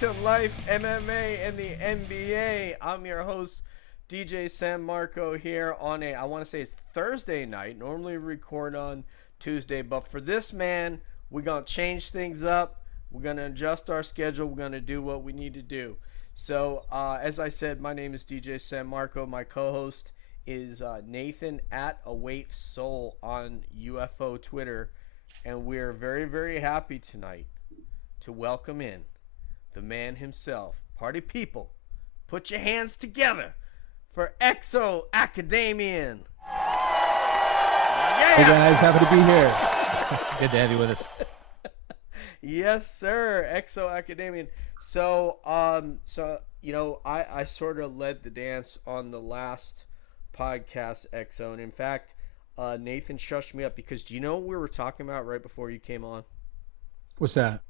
to Life, MMA, and the NBA. I'm your host, DJ San Marco, here on I want to say it's Thursday night. Normally we record on Tuesday, but for this man, we're going to change things up. We're going to adjust our schedule. We're going to do what we need to do. So, as I said, my name is DJ San Marco. My co-host is Nathan at Await Soul on UFO Twitter. And we're very, very happy tonight to welcome in the man himself. Party people, put your hands together for Exoacademian. Yeah! Hey guys, happy to be here. Good to have you with us. Yes, sir. Exoacademian. So, I sort of led the dance on the last podcast, Exo, and in fact, Nathan shushed me up because do you know what we were talking about right before you came on? What's that?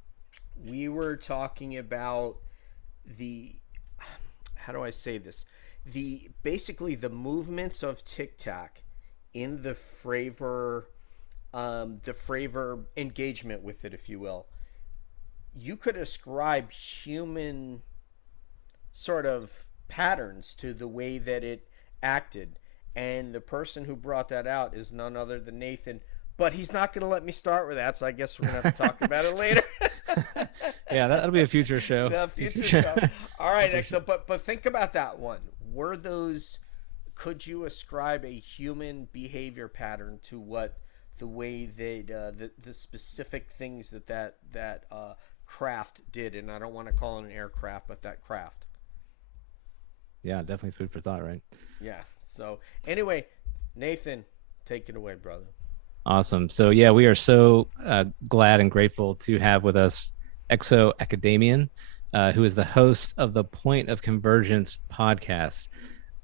We were talking about how do I say this? Basically the movements of TikTok in the Fravor engagement with it, if you will. You could ascribe human sort of patterns to the way that it acted. And the person who brought that out is none other than Nathan. But he's not going to let me start with that, so I guess we're going to have to talk about it later. Yeah, that'll be a future show. Future show. All right, Exo, but think about that one. Could you ascribe a human behavior pattern to what the way the specific things that craft did? And I don't want to call it an aircraft, but that craft. Yeah, definitely food for thought, right? Yeah. So anyway, Nathan, take it away, brother. Awesome. So yeah, we are so glad and grateful to have with us Exoacademian, who is the host of the Point of Convergence podcast.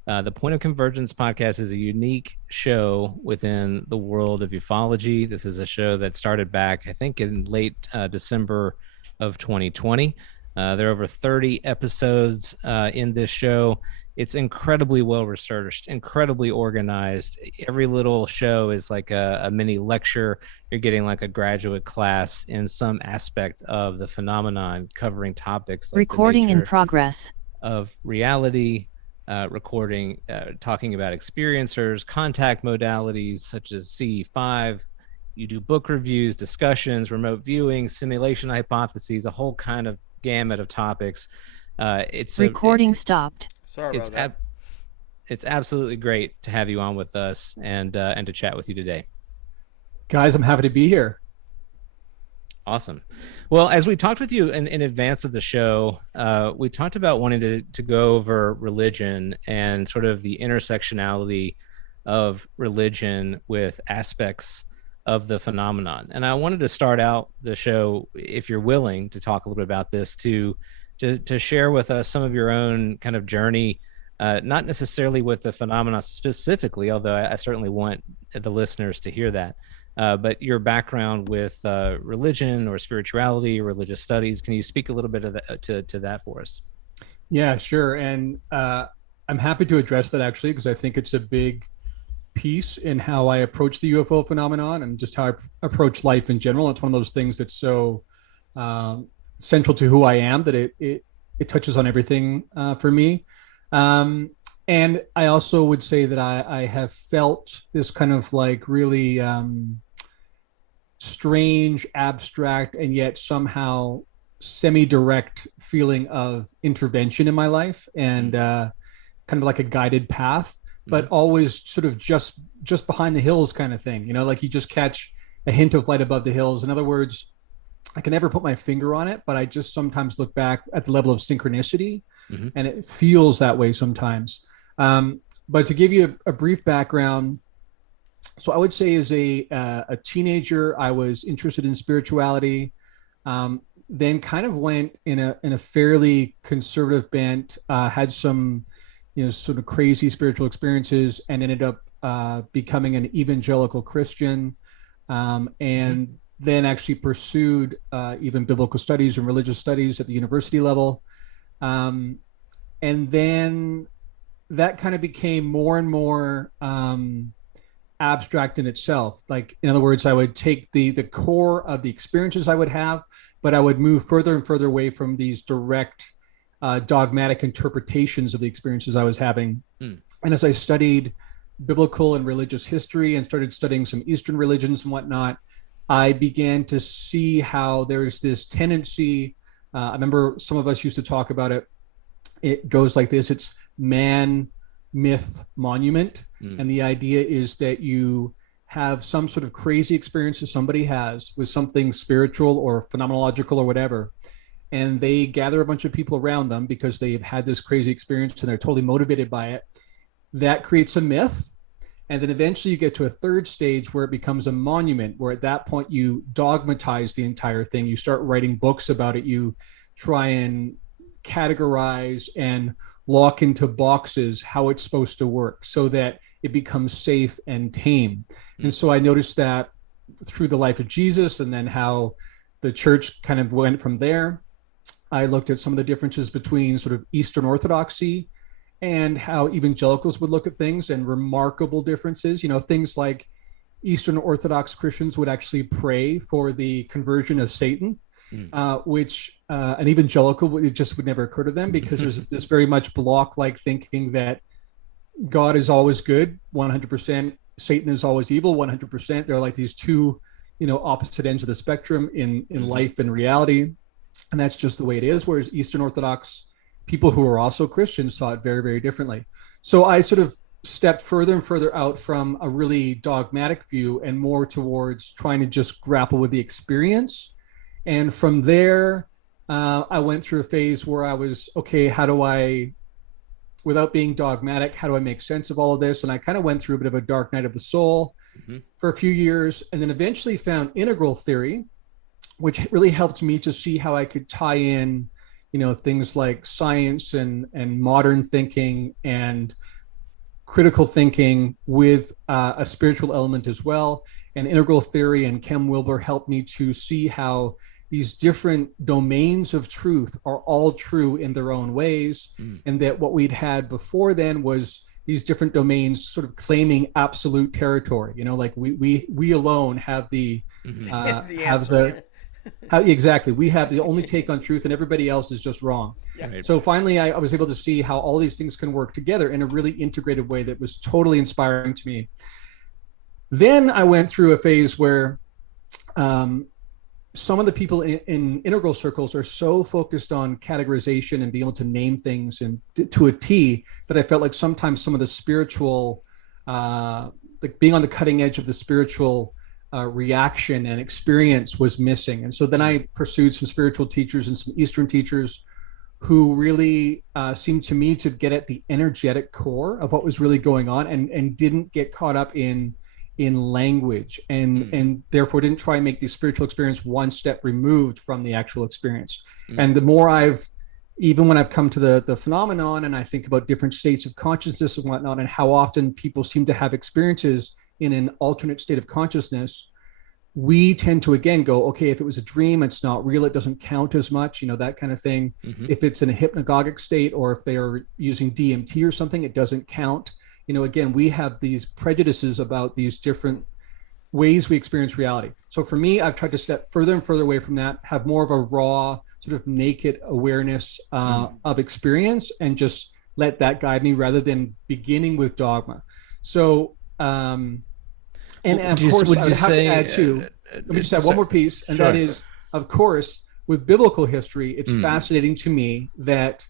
The Point of Convergence podcast is a unique show within the world of ufology. This is a show that started back, I think, in late December of 2020. There are over 30 episodes in this show. It's incredibly well researched, incredibly organized. Every little show is like a mini lecture. You're getting like a graduate class in some aspect of the phenomenon, covering topics like recording in progress of reality, talking about experiencers, contact modalities such as CE5. You do book reviews, discussions, remote viewing, simulation hypotheses, a whole kind of gamut of topics. Stopped. Sorry about that. It's absolutely great to have you on with us and to chat with you today. Guys, I'm happy to be here. Awesome. Well, as we talked with you in advance of the show, we talked about wanting to go over religion and sort of the intersectionality of religion with aspects of the phenomenon. And I wanted to start out the show, if you're willing to talk a little bit about this, to share with us some of your own kind of journey, not necessarily with the phenomenon specifically, although I certainly want the listeners to hear that, but your background with religion or spirituality or religious studies. Can you speak a little bit of that, to that for us? Yeah, sure. And I'm happy to address that actually, because I think it's a big piece in how I approach the UFO phenomenon and just how I approach life in general. It's one of those things that's so central to who I am that it touches on everything for me. And I also would say that I have felt this kind of like really strange, abstract, and yet somehow semi-direct feeling of intervention in my life and kind of like a guided path, but always sort of just behind the hills kind of thing, like you just catch a hint of light above the hills. In other words, I can never put my finger on it, but I just sometimes look back at the level of synchronicity, and it feels that way sometimes. But to give you a brief background, so I would say as a teenager, I was interested in spirituality, then kind of went in a fairly conservative bent, had some sort of crazy spiritual experiences, and ended up becoming an evangelical Christian, and then actually pursued even biblical studies and religious studies at the university level. And then that kind of became more and more abstract in itself. Like, in other words, I would take the core of the experiences I would have, but I would move further and further away from these direct dogmatic interpretations of the experiences I was having. And as I studied biblical and religious history and started studying some Eastern religions and whatnot, I began to see how there's this tendency. I remember some of us used to talk about it. It goes like this: it's man, myth, monument. And the idea is that you have some sort of crazy experience that somebody has with something spiritual or phenomenological or whatever. And they gather a bunch of people around them because they've had this crazy experience and they're totally motivated by it. That creates a myth. And then eventually you get to a third stage where it becomes a monument, where at that point you dogmatize the entire thing. You start writing books about it. You try and categorize and lock into boxes how it's supposed to work so that it becomes safe and tame. And so I noticed that through the life of Jesus, and then how the church kind of went from there. I looked at some of the differences between sort of Eastern Orthodoxy and how evangelicals would look at things, and remarkable differences. You know, things like Eastern Orthodox Christians would actually pray for the conversion of Satan, which an evangelical would never occur to them, because there's this very much block-like thinking that God is always good, 100%. Satan is always evil, 100%. They're like these two, opposite ends of the spectrum in life and reality. And that's just the way it is. Whereas Eastern Orthodox people who are also Christians saw it very, very differently. So I sort of stepped further and further out from a really dogmatic view and more towards trying to just grapple with the experience. And from there, I went through a phase where I was, okay, how do I, without being dogmatic, how do I make sense of all of this? And I kind of went through a bit of a dark night of the soul for a few years, and then eventually found integral theory, which really helped me to see how I could tie in things like science and modern thinking and critical thinking with a spiritual element as well. And integral theory and Kem Wilber helped me to see how these different domains of truth are all true in their own ways. And that what we'd had before then was these different domains sort of claiming absolute territory. Like we alone have exactly. We have the only take on truth, and everybody else is just wrong. Yeah. So finally, I was able to see how all these things can work together in a really integrated way that was totally inspiring to me. Then I went through a phase where some of the people in integral circles are so focused on categorization and being able to name things and to a T that I felt like sometimes some of the spiritual, like being on the cutting edge of the spiritual reaction and experience was missing. And so then I pursued some spiritual teachers and some Eastern teachers who really seemed to me to get at the energetic core of what was really going on, and didn't get caught up in language, and therefore didn't try and make the spiritual experience one step removed from the actual experience. And the more even when I've come to the phenomenon, and I think about different states of consciousness and whatnot, and how often people seem to have experiences in an alternate state of consciousness, we tend to again go, okay, if it was a dream, it's not real, it doesn't count as much, that kind of thing. If it's in a hypnagogic state, or if they are using DMT or something, it doesn't count. Again, we have these prejudices about these different ways we experience reality. So for me, I've tried to step further and further away from that, have more of a raw, sort of naked awareness of experience, and just let that guide me rather than beginning with dogma. So, and of course, I would have to add too, let me just add one more piece, and that is, of course, with biblical history, it's fascinating to me that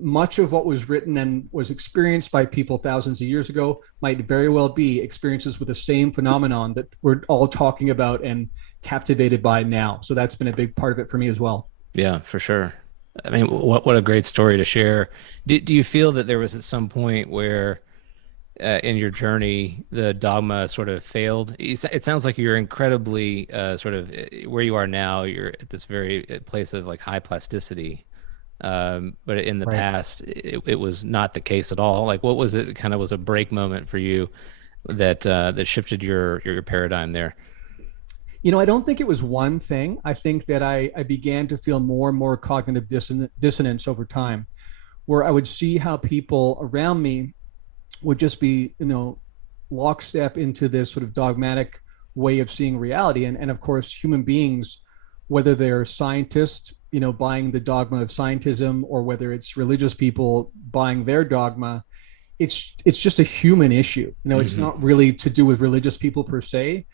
much of what was written and was experienced by people thousands of years ago might very well be experiences with the same phenomenon that we're all talking about and captivated by now. So that's been a big part of it for me as well. Yeah, for sure. I mean, what a great story to share. Do you feel that there was at some point where in your journey the dogma sort of failed? It sounds like you're incredibly sort of where you are now. You're at this very place of like high plasticity. But in the past, it was not the case at all. Like, what was it? Kind of was a break moment for you that shifted your paradigm there. I don't think it was one thing. I think that I began to feel more and more cognitive dissonance over time, where I would see how people around me would just be, lockstep into this sort of dogmatic way of seeing reality. And of course, human beings, whether they're scientists, buying the dogma of scientism, or whether it's religious people buying their dogma, it's just a human issue. It's not really to do with religious people per se.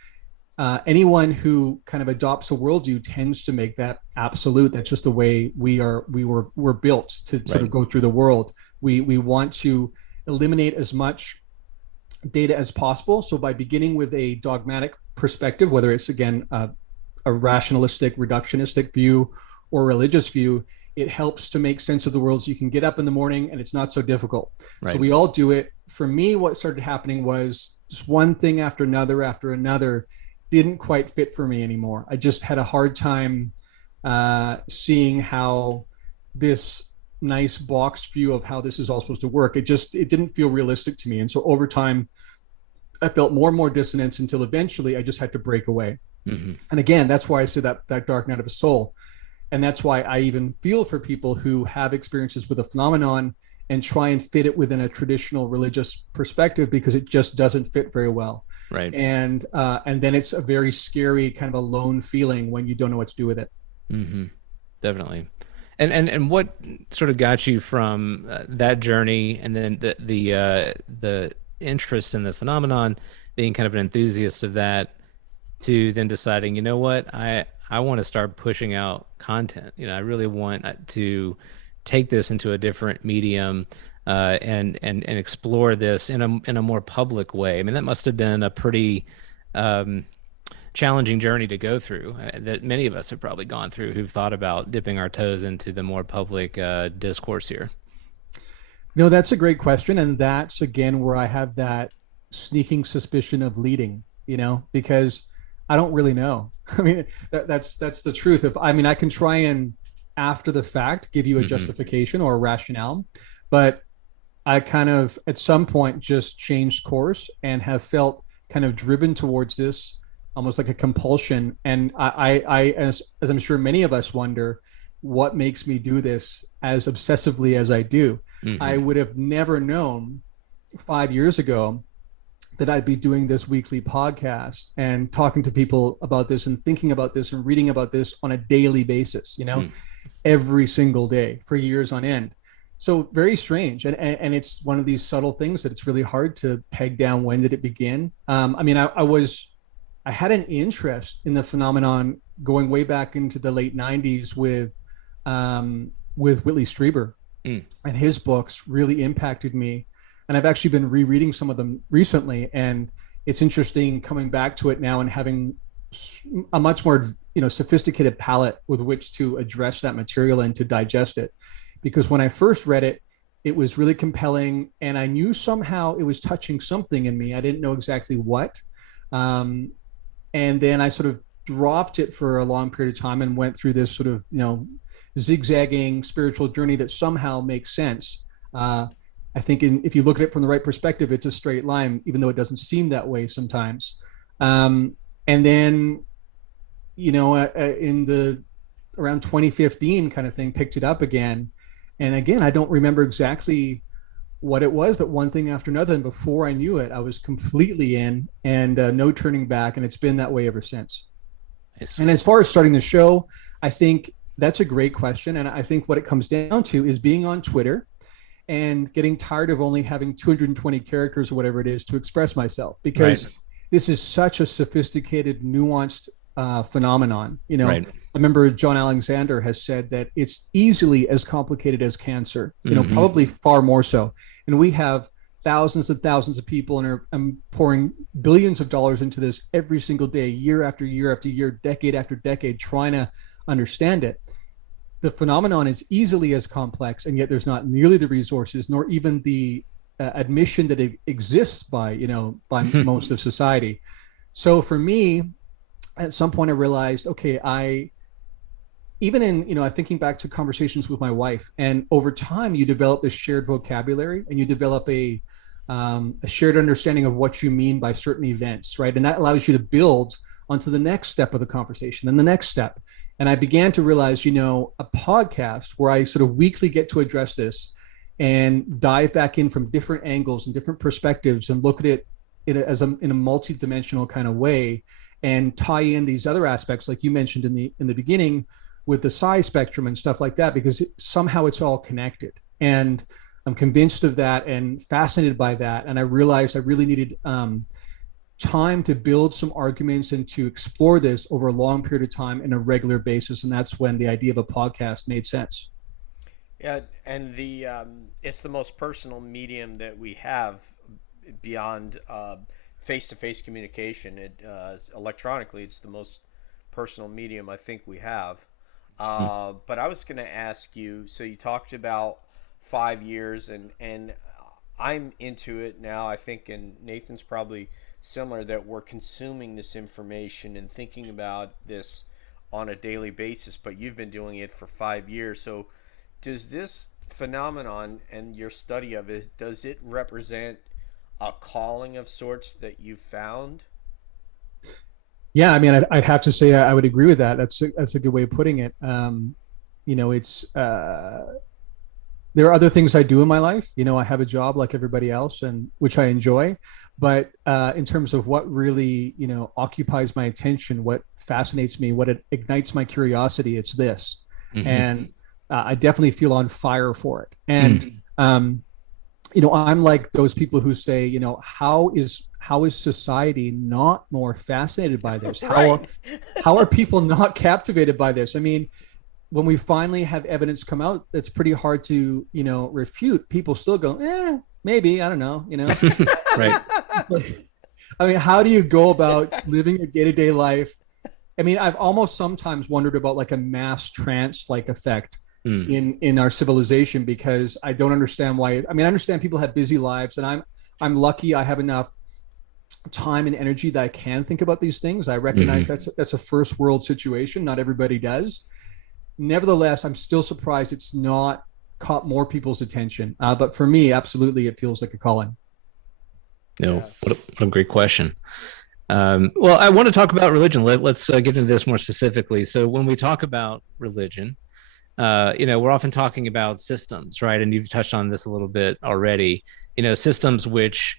Anyone who kind of adopts a worldview tends to make that absolute. That's just the way we're built to sort of go through the world. We want to eliminate as much data as possible. So by beginning with a dogmatic perspective, whether it's again a rationalistic, reductionistic view or religious view, it helps to make sense of the world so you can get up in the morning and it's not so difficult. Right. So we all do it. For me, what started happening was just one thing after another didn't quite fit for me anymore. I just had a hard time seeing how this nice box view of how this is all supposed to work, it didn't feel realistic to me. And so over time, I felt more and more dissonance until eventually I just had to break away. Mm-hmm. And again, that's why I say that dark night of a soul. And that's why I even feel for people who have experiences with a phenomenon and try and fit it within a traditional religious perspective, because it just doesn't fit very well. Right. And then it's a very scary kind of a lone feeling when you don't know what to do with it. Mm-hmm. Definitely. And what sort of got you from that journey, and then the interest in the phenomenon, being kind of an enthusiast of that, to then deciding, you know what, I want to start pushing out content. I really want to take this into a different medium and explore this in a more public way. I mean, that must have been a pretty challenging journey to go through that many of us have probably gone through, who've thought about dipping our toes into the more public discourse here. No, that's a great question. And that's, again, where I have that sneaking suspicion of leading, because I don't really know. I mean, that's the truth. I can try and after the fact give you a justification or a rationale, but I kind of at some point just changed course and have felt kind of driven towards this, almost like a compulsion. And I as I'm sure many of us wonder, what makes me do this as obsessively as I do? Mm-hmm. I would have never known 5 years ago that I'd be doing this weekly podcast and talking to people about this and thinking about this and reading about this on a daily basis, every single day for years on end. So very strange. And it's one of these subtle things that it's really hard to peg down. When did it begin? I had an interest in the phenomenon going way back into the late 90s with Whitley Strieber, and his books really impacted me. And I've actually been rereading some of them recently, and it's interesting coming back to it now and having a much more, sophisticated palette with which to address that material and to digest it. Because when I first read it, it was really compelling, and I knew somehow it was touching something in me. I didn't know exactly what. And then I sort of dropped it for a long period of time and went through this sort of, zigzagging spiritual journey that somehow makes sense. I think if you look at it from the right perspective, it's a straight line, even though it doesn't seem that way sometimes. And then, in the around 2015 kind of thing, picked it up again. And again, I don't remember exactly what it was, but one thing after another. And before I knew it, I was completely in, and no turning back. And it's been that way ever since. And as far as starting the show, I think that's a great question. And I think what it comes down to is being on Twitter and getting tired of only having 220 characters or whatever it is to express myself, because this is such a sophisticated, nuanced phenomenon. Right. I remember John Alexander has said that it's easily as complicated as cancer, probably far more so. And we have thousands and thousands of people and are pouring billions of dollars into this every single day, year after year after year, decade after decade, trying to understand it. The phenomenon is easily as complex, and yet there's not nearly the resources, nor even the admission that it exists by most of society. So for me, at some point I realized, okay, even in, thinking back to conversations with my wife, and over time you develop this shared vocabulary and you develop a shared understanding of what you mean by certain events, right? And that allows you to build onto the next step of the conversation and the next step. And I began to realize, a podcast where I sort of weekly get to address this and dive back in from different angles and different perspectives and look at it in a multi-dimensional kind of way, and tie in these other aspects like you mentioned in the beginning with the psi spectrum and stuff like that, because somehow it's all connected. And I'm convinced of that and fascinated by that. And I realized I really needed time to build some arguments and to explore this over a long period of time in a regular basis. And that's when the idea of a podcast made sense. Yeah, and the it's the most personal medium that we have beyond face-to-face communication. Electronically, it's the most personal medium I think we have. But I was going to ask you. So you talked about 5 years, and I'm into it now. I think, and Nathan's probably similar, that we're consuming this information and thinking about this on a daily basis. But you've been doing it for 5 years, so does this phenomenon and your study of it, does it represent a calling of sorts that you found? Yeah, I mean, I'd have to say I would agree with that. That's a good way of putting it. It's there are other things I do in my life. I have a job like everybody else, and which I enjoy. But in terms of what really occupies my attention, what fascinates me, what it ignites my curiosity, it's this. Mm-hmm. And I definitely feel on fire for it. And I'm like those people who say, how is society not more fascinated by this? Right. How are people not captivated by this? I mean, when we finally have evidence come out that's pretty hard to refute, people still go, maybe, I don't know, Right. I mean, how do you go about living your day-to-day life? I mean, I've almost sometimes wondered about like a mass trance like effect in our civilization, because I don't understand why. I mean, I understand people have busy lives, and I'm lucky I have enough time and energy that I can think about these things. I recognize that's a first world situation. Not everybody does. Nevertheless, I'm still surprised it's not caught more people's attention. But for me, absolutely, it feels like a calling. No, what a great question. Well, I want to talk about religion. Let's get into this more specifically. So when we talk about religion, we're often talking about systems, right? And you've touched on this a little bit already. Systems which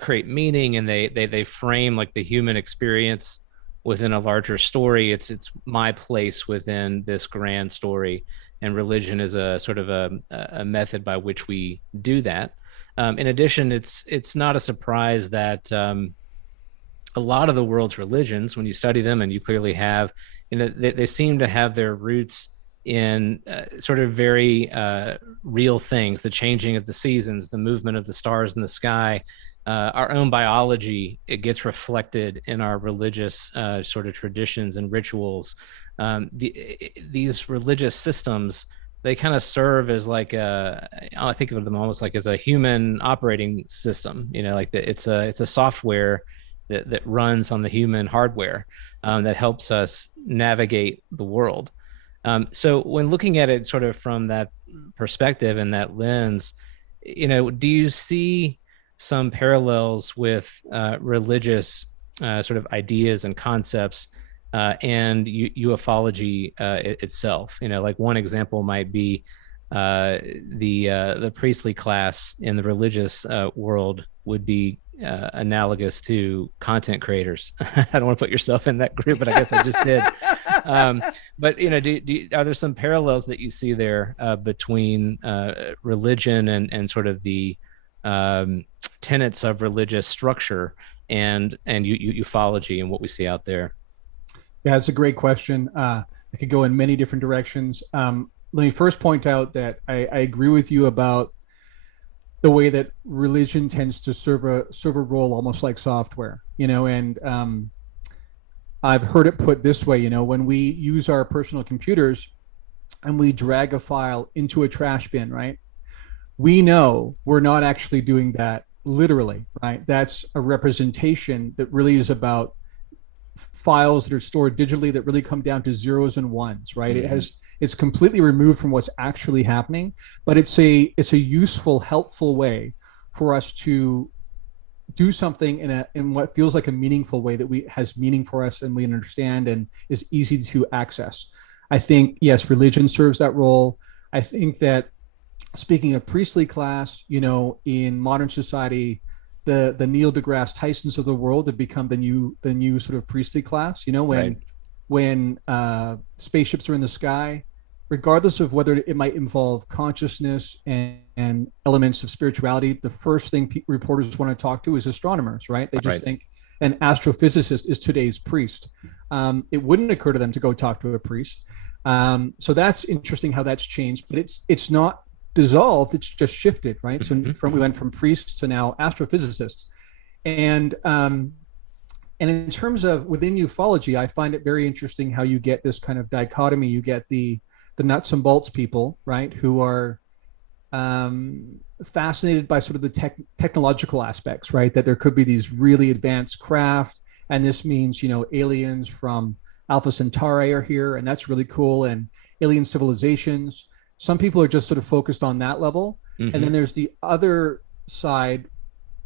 create meaning, and they frame like the human experience within a larger story. It's my place within this grand story, and religion is a sort of a method by which we do that. In addition, it's not a surprise that a lot of the world's religions, when you study them, and you clearly have, they seem to have their roots in sort of very real things: the changing of the seasons, the movement of the stars in the sky. Our own biology, it gets reflected in our religious sort of traditions and rituals. These religious systems, they kind of serve as like I think of them almost like as a human operating system. It's a software that runs on the human hardware that helps us navigate the world. So when looking at it sort of from that perspective and that lens, do you see some parallels with religious sort of ideas and concepts and ufology itself? Like one example might be the priestly class in the religious world would be analogous to content creators. I don't want to put yourself in that group, but I guess I just did. But are there some parallels that you see there between religion and sort of the tenets of religious structure and ufology and what we see out there? Yeah, it's a great question. I could go in many different directions. Let me first point out that I agree with you about the way that religion tends to serve a role almost like software, and I've heard it put this way, when we use our personal computers and we drag a file into a trash bin, right? We know we're not actually doing that literally, right? That's a representation that really is about files that are stored digitally that really come down to zeros and ones, right? Mm-hmm. It's completely removed from what's actually happening, but it's a useful, helpful way for us to do something in what feels like a meaningful way that has meaning for us and we understand and is easy to access. I think, yes, religion serves that role. I think that speaking of priestly class, in modern society, the Neil deGrasse Tysons of the world have become the new sort of priestly class. You know, when spaceships are in the sky, regardless of whether it might involve consciousness and elements of spirituality, the first thing reporters want to talk to is astronomers, right? They just think an astrophysicist is today's priest. It wouldn't occur to them to go talk to a priest. So that's interesting how that's changed, but it's not dissolved, it's just shifted, right? So we went from priests to now astrophysicists. And in terms of within ufology, I find it very interesting how you get this kind of dichotomy. You get the nuts and bolts people, right, who are fascinated by sort of the technological aspects, right? That there could be these really advanced craft, and this means, you know, aliens from Alpha Centauri are here, and that's really cool, and alien civilizations. Some people are just sort of focused on that level. And then there's the other side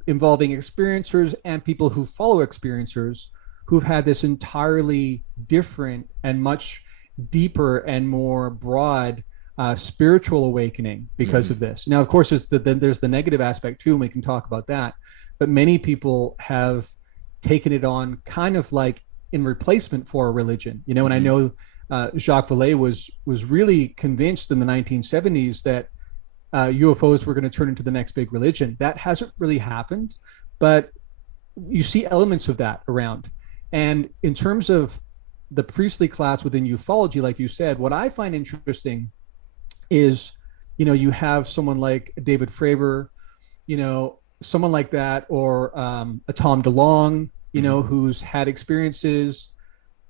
involving experiencers and people who follow experiencers who've had this entirely different and much deeper and more broad spiritual awakening because of this. Now, of course, there's the negative aspect too, and we can talk about that. But many people have taken it on kind of like in replacement for a religion, you know. And I know Jacques Vallée was really convinced in the 1970s that UFOs were going to turn into the next big religion. That hasn't really happened, but you see elements of that around. And in terms of the priestly class within ufology, like you said, what I find interesting is, you know, you have someone like David Fravor, you know, someone like that, or a Tom DeLonge, you know, who's had experiences,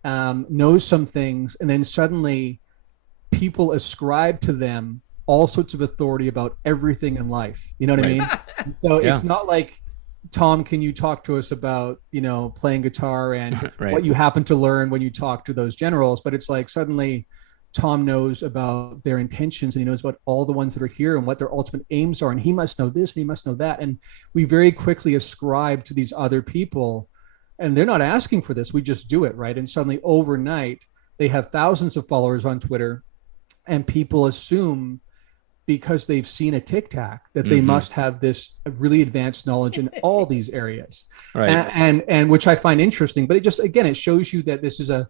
knows some things, and then suddenly people ascribe to them all sorts of authority about everything in life. You know what I mean? So it's not like, Tom, can you talk to us about, you know, playing guitar and what you happen to learn when you talk to those generals? But it's like suddenly Tom knows about their intentions, and he knows about all the ones that are here and what their ultimate aims are. And he must know this and he must know that. And we very quickly ascribe to these other people, and they're not asking for this. We just do it, right? And suddenly overnight, they have thousands of followers on Twitter, and people assume, because they've seen a Tic Tac, that they must have this really advanced knowledge in all these areas, and which I find interesting. But it just, again, it shows you that this is a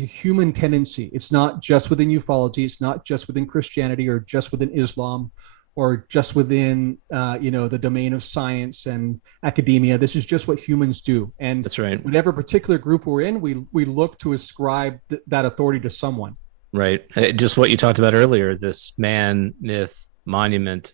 human tendency. It's not just within ufology. It's not just within Christianity or just within Islam or just within you know, the domain of science and academia. This is just what humans do. And that's right. Whatever particular group we're in, we look to ascribe that authority to someone. Right. Just what you talked about earlier, this man, myth, monument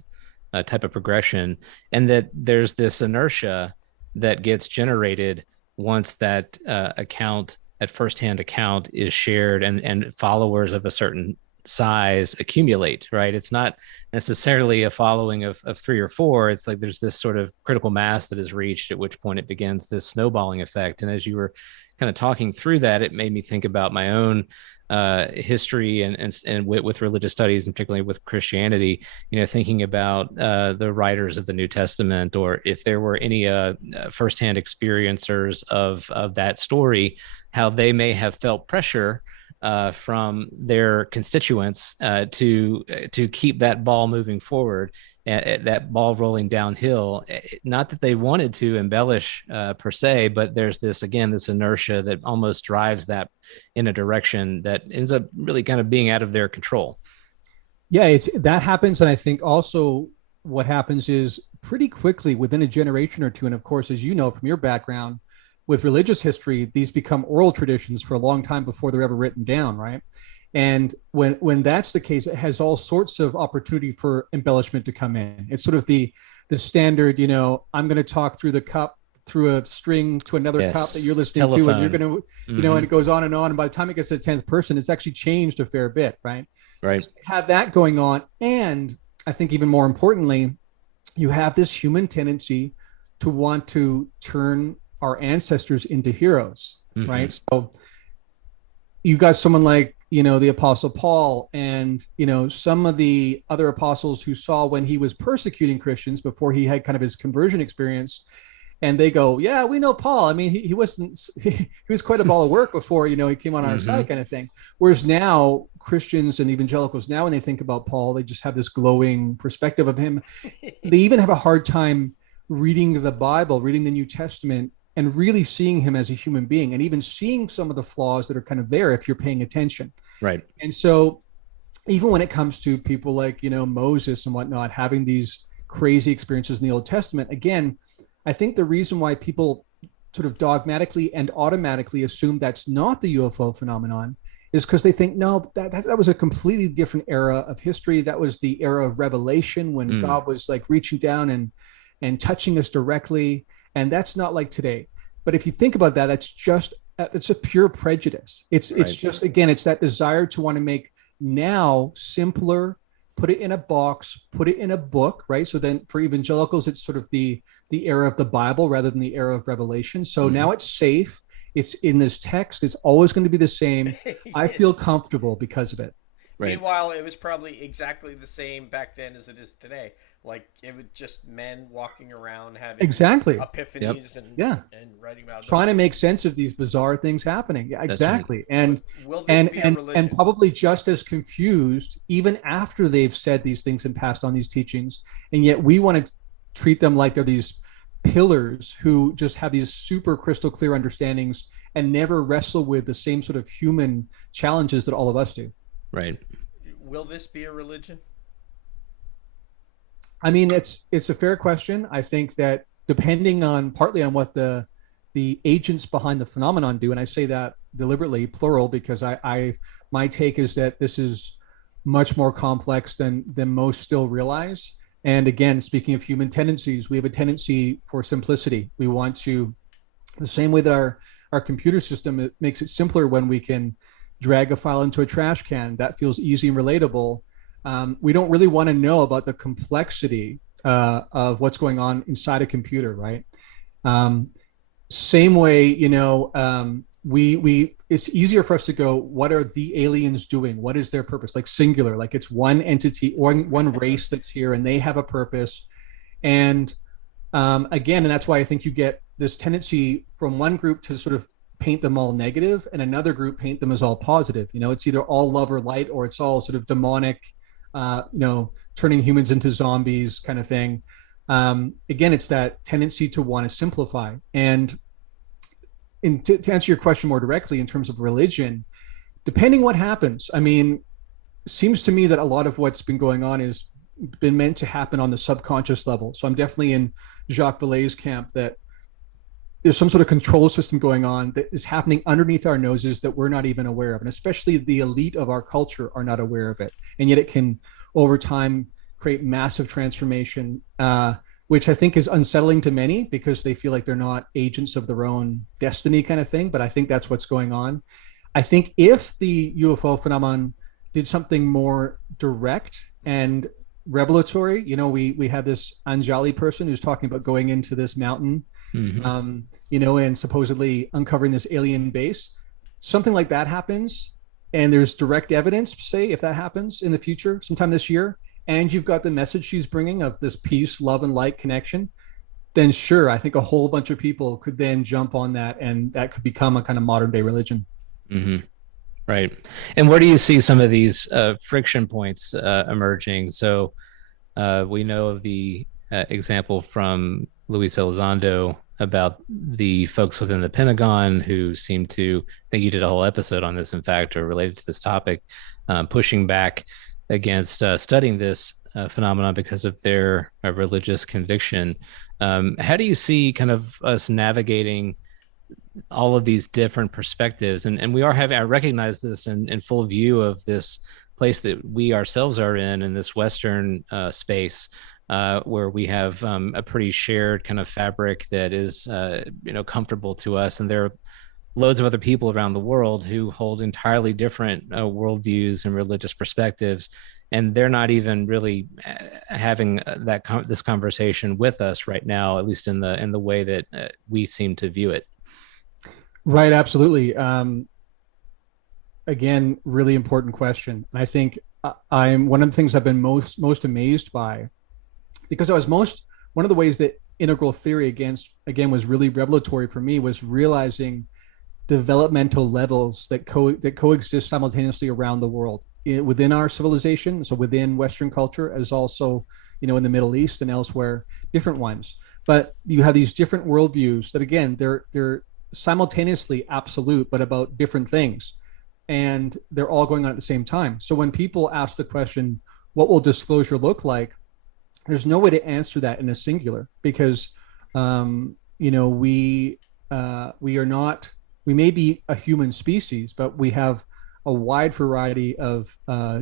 type of progression, and that there's this inertia that gets generated once that account, that firsthand account, is shared, and followers of a certain size accumulate, right? It's not necessarily a following of 3 or 4. It's like there's this sort of critical mass that is reached, at which point it begins this snowballing effect. And as you were kind of talking through that, it made me think about my own history and with religious studies, and particularly with Christianity, you know, thinking about the writers of the New Testament, or if there were any firsthand experiencers of that story, how they may have felt pressure from their constituents to keep that ball moving forward, that ball rolling downhill. Not that they wanted to embellish per se, but there's this inertia that almost drives that in a direction that ends up really kind of being out of their control. Yeah, that happens. And I think also what happens is pretty quickly within a generation or two. And of course, as you know from your background with religious history, these become oral traditions for a long time before they're ever written down, right? And when that's the case, it has all sorts of opportunity for embellishment to come in. It's sort of the standard, you know, I'm going to talk through the cup, through a string to another cup that you're listening to, and you're going to, you know, and it goes on. And by the time it gets to the 10th person, it's actually changed a fair bit, right? Right. So have that going on. And I think even more importantly, you have this human tendency to want to turn our ancestors into heroes, right? So you got someone like, you know, the Apostle Paul, and, you know, some of the other apostles who saw when he was persecuting Christians before he had kind of his conversion experience, and they go, yeah, we know Paul. I mean, he wasn't, he was quite a ball of work before, you know, he came on our side, kind of thing. Whereas now Christians and evangelicals, now when they think about Paul, they just have this glowing perspective of him. They even have a hard time reading the Bible, reading the New Testament, and really seeing him as a human being, and even seeing some of the flaws that are kind of there if you're paying attention. Right. And so even when it comes to people like, Moses and whatnot, having these crazy experiences in the Old Testament, again, I think the reason why people sort of dogmatically and automatically assume that's not the UFO phenomenon is because they think, no, that was a completely different era of history. That was the era of revelation when God was like reaching down and touching us directly. And that's not like today. But if you think about that, it's a pure prejudice. It's just, again, it's that desire to want to make now simpler, put it in a box, put it in a book, right? So then for evangelicals, it's sort of the era of the Bible rather than the era of revelation. So now it's safe. It's in this text. It's always going to be the same. I feel comfortable because of it. Right. Meanwhile, it was probably exactly the same back then as it is today. Like, it was just men walking around having epiphanies and writing about trying to make sense of these bizarre things happening. Yeah, exactly. Right. And probably just as confused even after they've said these things and passed on these teachings. And yet we want to treat them like they're these pillars who just have these super crystal clear understandings and never wrestle with the same sort of human challenges that all of us do. Right. Will this be a religion? I mean, it's a fair question. I think that depending on partly on what the agents behind the phenomenon do, and I say that deliberately plural because my take is that this is much more complex than most still realize. And again, speaking of human tendencies, we have a tendency for simplicity. We want to, the same way that our computer system, it makes it simpler when we can drag a file into a trash can. That feels easy and relatable. We don't really want to know about the complexity of what's going on inside a computer, right? Same way, it's easier for us to go, what are the aliens doing? What is their purpose? Like singular, like it's one entity or one race that's here and they have a purpose. And again, and that's why I think you get this tendency from one group to sort of paint them all negative and another group paint them as all positive. It's either all love or light, or it's all sort of demonic, turning humans into zombies kind of thing. Again, it's that tendency to want to simplify. And to answer your question more directly in terms of religion, depending what happens, I mean, seems to me that a lot of what's been going on is been meant to happen on the subconscious level. So I'm definitely in Jacques Vallée's camp that there's some sort of control system going on that is happening underneath our noses that we're not even aware of. And especially the elite of our culture are not aware of it. And yet it can, over time, create massive transformation, which I think is unsettling to many because they feel like they're not agents of their own destiny kind of thing. But I think that's what's going on. I think if the UFO phenomenon did something more direct and revelatory, we had this Anjali person who's talking about going into this mountain, and supposedly uncovering this alien base. Something like that happens, and there's direct evidence, say, if that happens in the future, sometime this year, and you've got the message she's bringing of this peace, love, and light connection, then sure, I think a whole bunch of people could then jump on that, and that could become a kind of modern day religion. Mm-hmm. Right. And where do you see some of these friction points emerging? So we know of the example from Luis Elizondo about the folks within the Pentagon who seem to, I think you did a whole episode on this, in fact, or related to this topic, pushing back against studying this phenomenon because of their religious conviction. How do you see kind of us navigating all of these different perspectives? And we are having, I recognize this in full view of this place that we ourselves are in this Western space, where we have a pretty shared kind of fabric that is, comfortable to us. And there are loads of other people around the world who hold entirely different worldviews and religious perspectives. And they're not even really having this conversation with us right now, at least in the way that we seem to view it. Right. Absolutely. Again, really important question. And I think I'm one of the things I've been most amazed by, because one of the ways that integral theory again was really revelatory for me was realizing developmental levels that coexist simultaneously around the world within our civilization. So within Western culture, as also, in the Middle East and elsewhere, different ones. but you have these different worldviews that, again, they're simultaneously absolute, but about different things, and they're all going on at the same time. So when people ask the question, what will disclosure look like? There's no way to answer that in a singular, because we are not, we may be a human species, but we have a wide variety of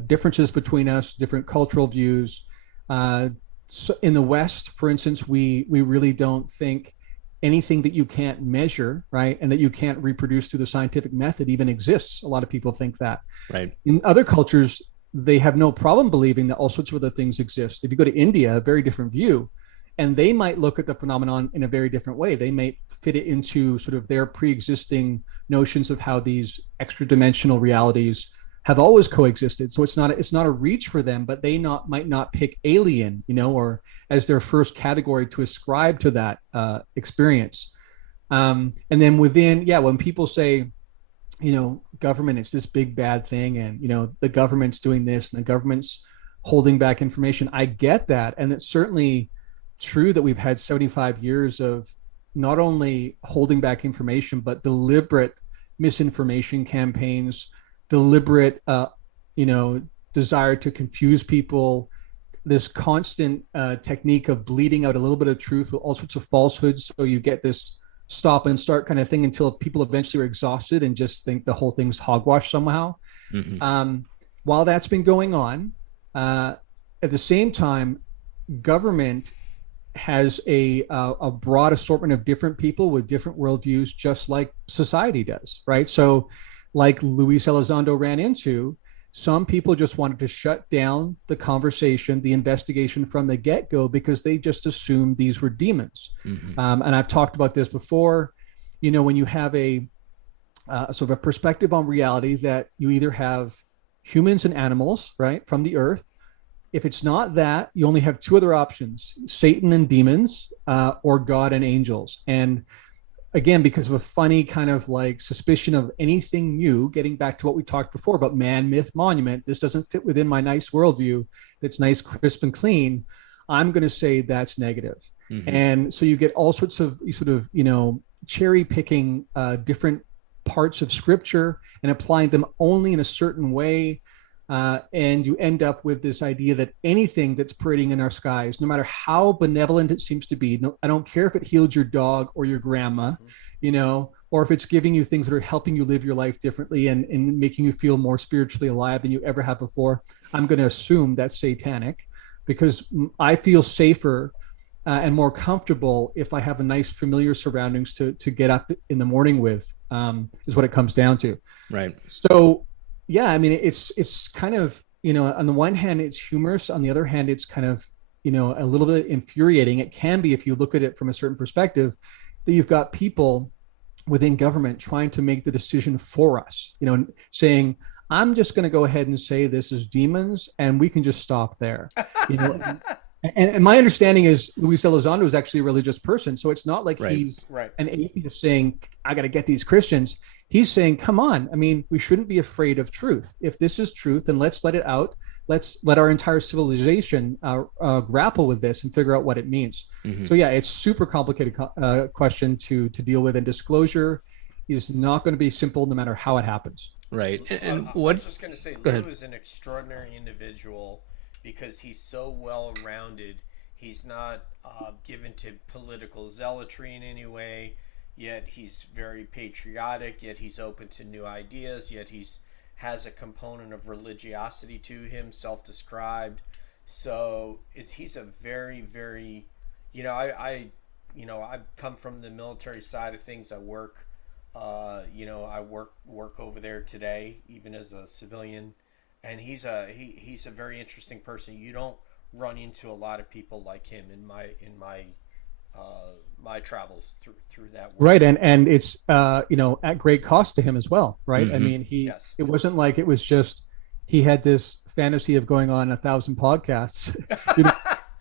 differences between us, different cultural views. So in the West, for instance, we really don't think anything that you can't measure, right, and that you can't reproduce through the scientific method even exists. A lot of people think that. Right. In other cultures, they have no problem believing that all sorts of other things exist. If you go to India, a very different view, and they might look at the phenomenon in a very different way. They may fit it into sort of their pre-existing notions of how these extra dimensional realities have always coexisted. So it's not a reach for them, but they might not pick alien, or as their first category to ascribe to that experience. And then when people say, government is this big bad thing, and the government's doing this and the government's holding back information, I get that, and it's certainly true that we've had 75 years of not only holding back information, but deliberate misinformation campaigns, deliberate desire to confuse people, this constant technique of bleeding out a little bit of truth with all sorts of falsehoods, so you get this stop and start kind of thing until people eventually are exhausted and just think the whole thing's hogwash somehow. While that's been going on, at the same time, government has a broad assortment of different people with different worldviews, just like society does, right? So like Luis Elizondo ran into, some people just wanted to shut down the conversation, the investigation from the get-go, because they just assumed these were demons. And I've talked about this before. When you have a sort of a perspective on reality that you either have humans and animals, right, from the earth. If it's not that, you only have two other options: Satan and demons, or God and angels. And again, because of a funny kind of like suspicion of anything new, getting back to what we talked before about man, myth, monument, this doesn't fit within my nice worldview that's nice, crisp, and clean, I'm going to say that's negative. And so you get all sorts of cherry picking different parts of scripture and applying them only in a certain way. And you end up with this idea that anything that's parading in our skies, no matter how benevolent it seems to be, I don't care if it healed your dog or your grandma, or if it's giving you things that are helping you live your life differently and making you feel more spiritually alive than you ever have before, I'm going to assume that's satanic, because I feel safer and more comfortable if I have a nice familiar surroundings to get up in the morning with, is what it comes down to. Right. So yeah, I mean, it's kind of, on the one hand, it's humorous. On the other hand, it's kind of, a little bit infuriating. It can be, if you look at it from a certain perspective, that you've got people within government trying to make the decision for us, saying, I'm just going to go ahead and say this is demons and we can just stop there. And my understanding is Luis Elizondo is actually a religious person. So it's not like he's an atheist saying, I got to get these Christians. He's saying, come on. I mean, we shouldn't be afraid of truth. If this is truth, then let's let it out. Let's let our entire civilization grapple with this and figure out what it means. So yeah, it's super complicated question to deal with. And disclosure is not going to be simple no matter how it happens. Right. And I what? was just going to say, Lou is an extraordinary individual because he's so well-rounded. He's not given to political zealotry in any way, yet he's very patriotic, yet he's open to new ideas, yet he's has a component of religiosity to him, self-described. So he's a very, very, I come from the military side of things. I work, I work over there today, even as a civilian. And he's a very interesting person. You don't run into a lot of people like him in my travels through that world. Right, and it's at great cost to him as well, right? I mean, it wasn't like it was just he had this fantasy of going on 1,000 podcasts.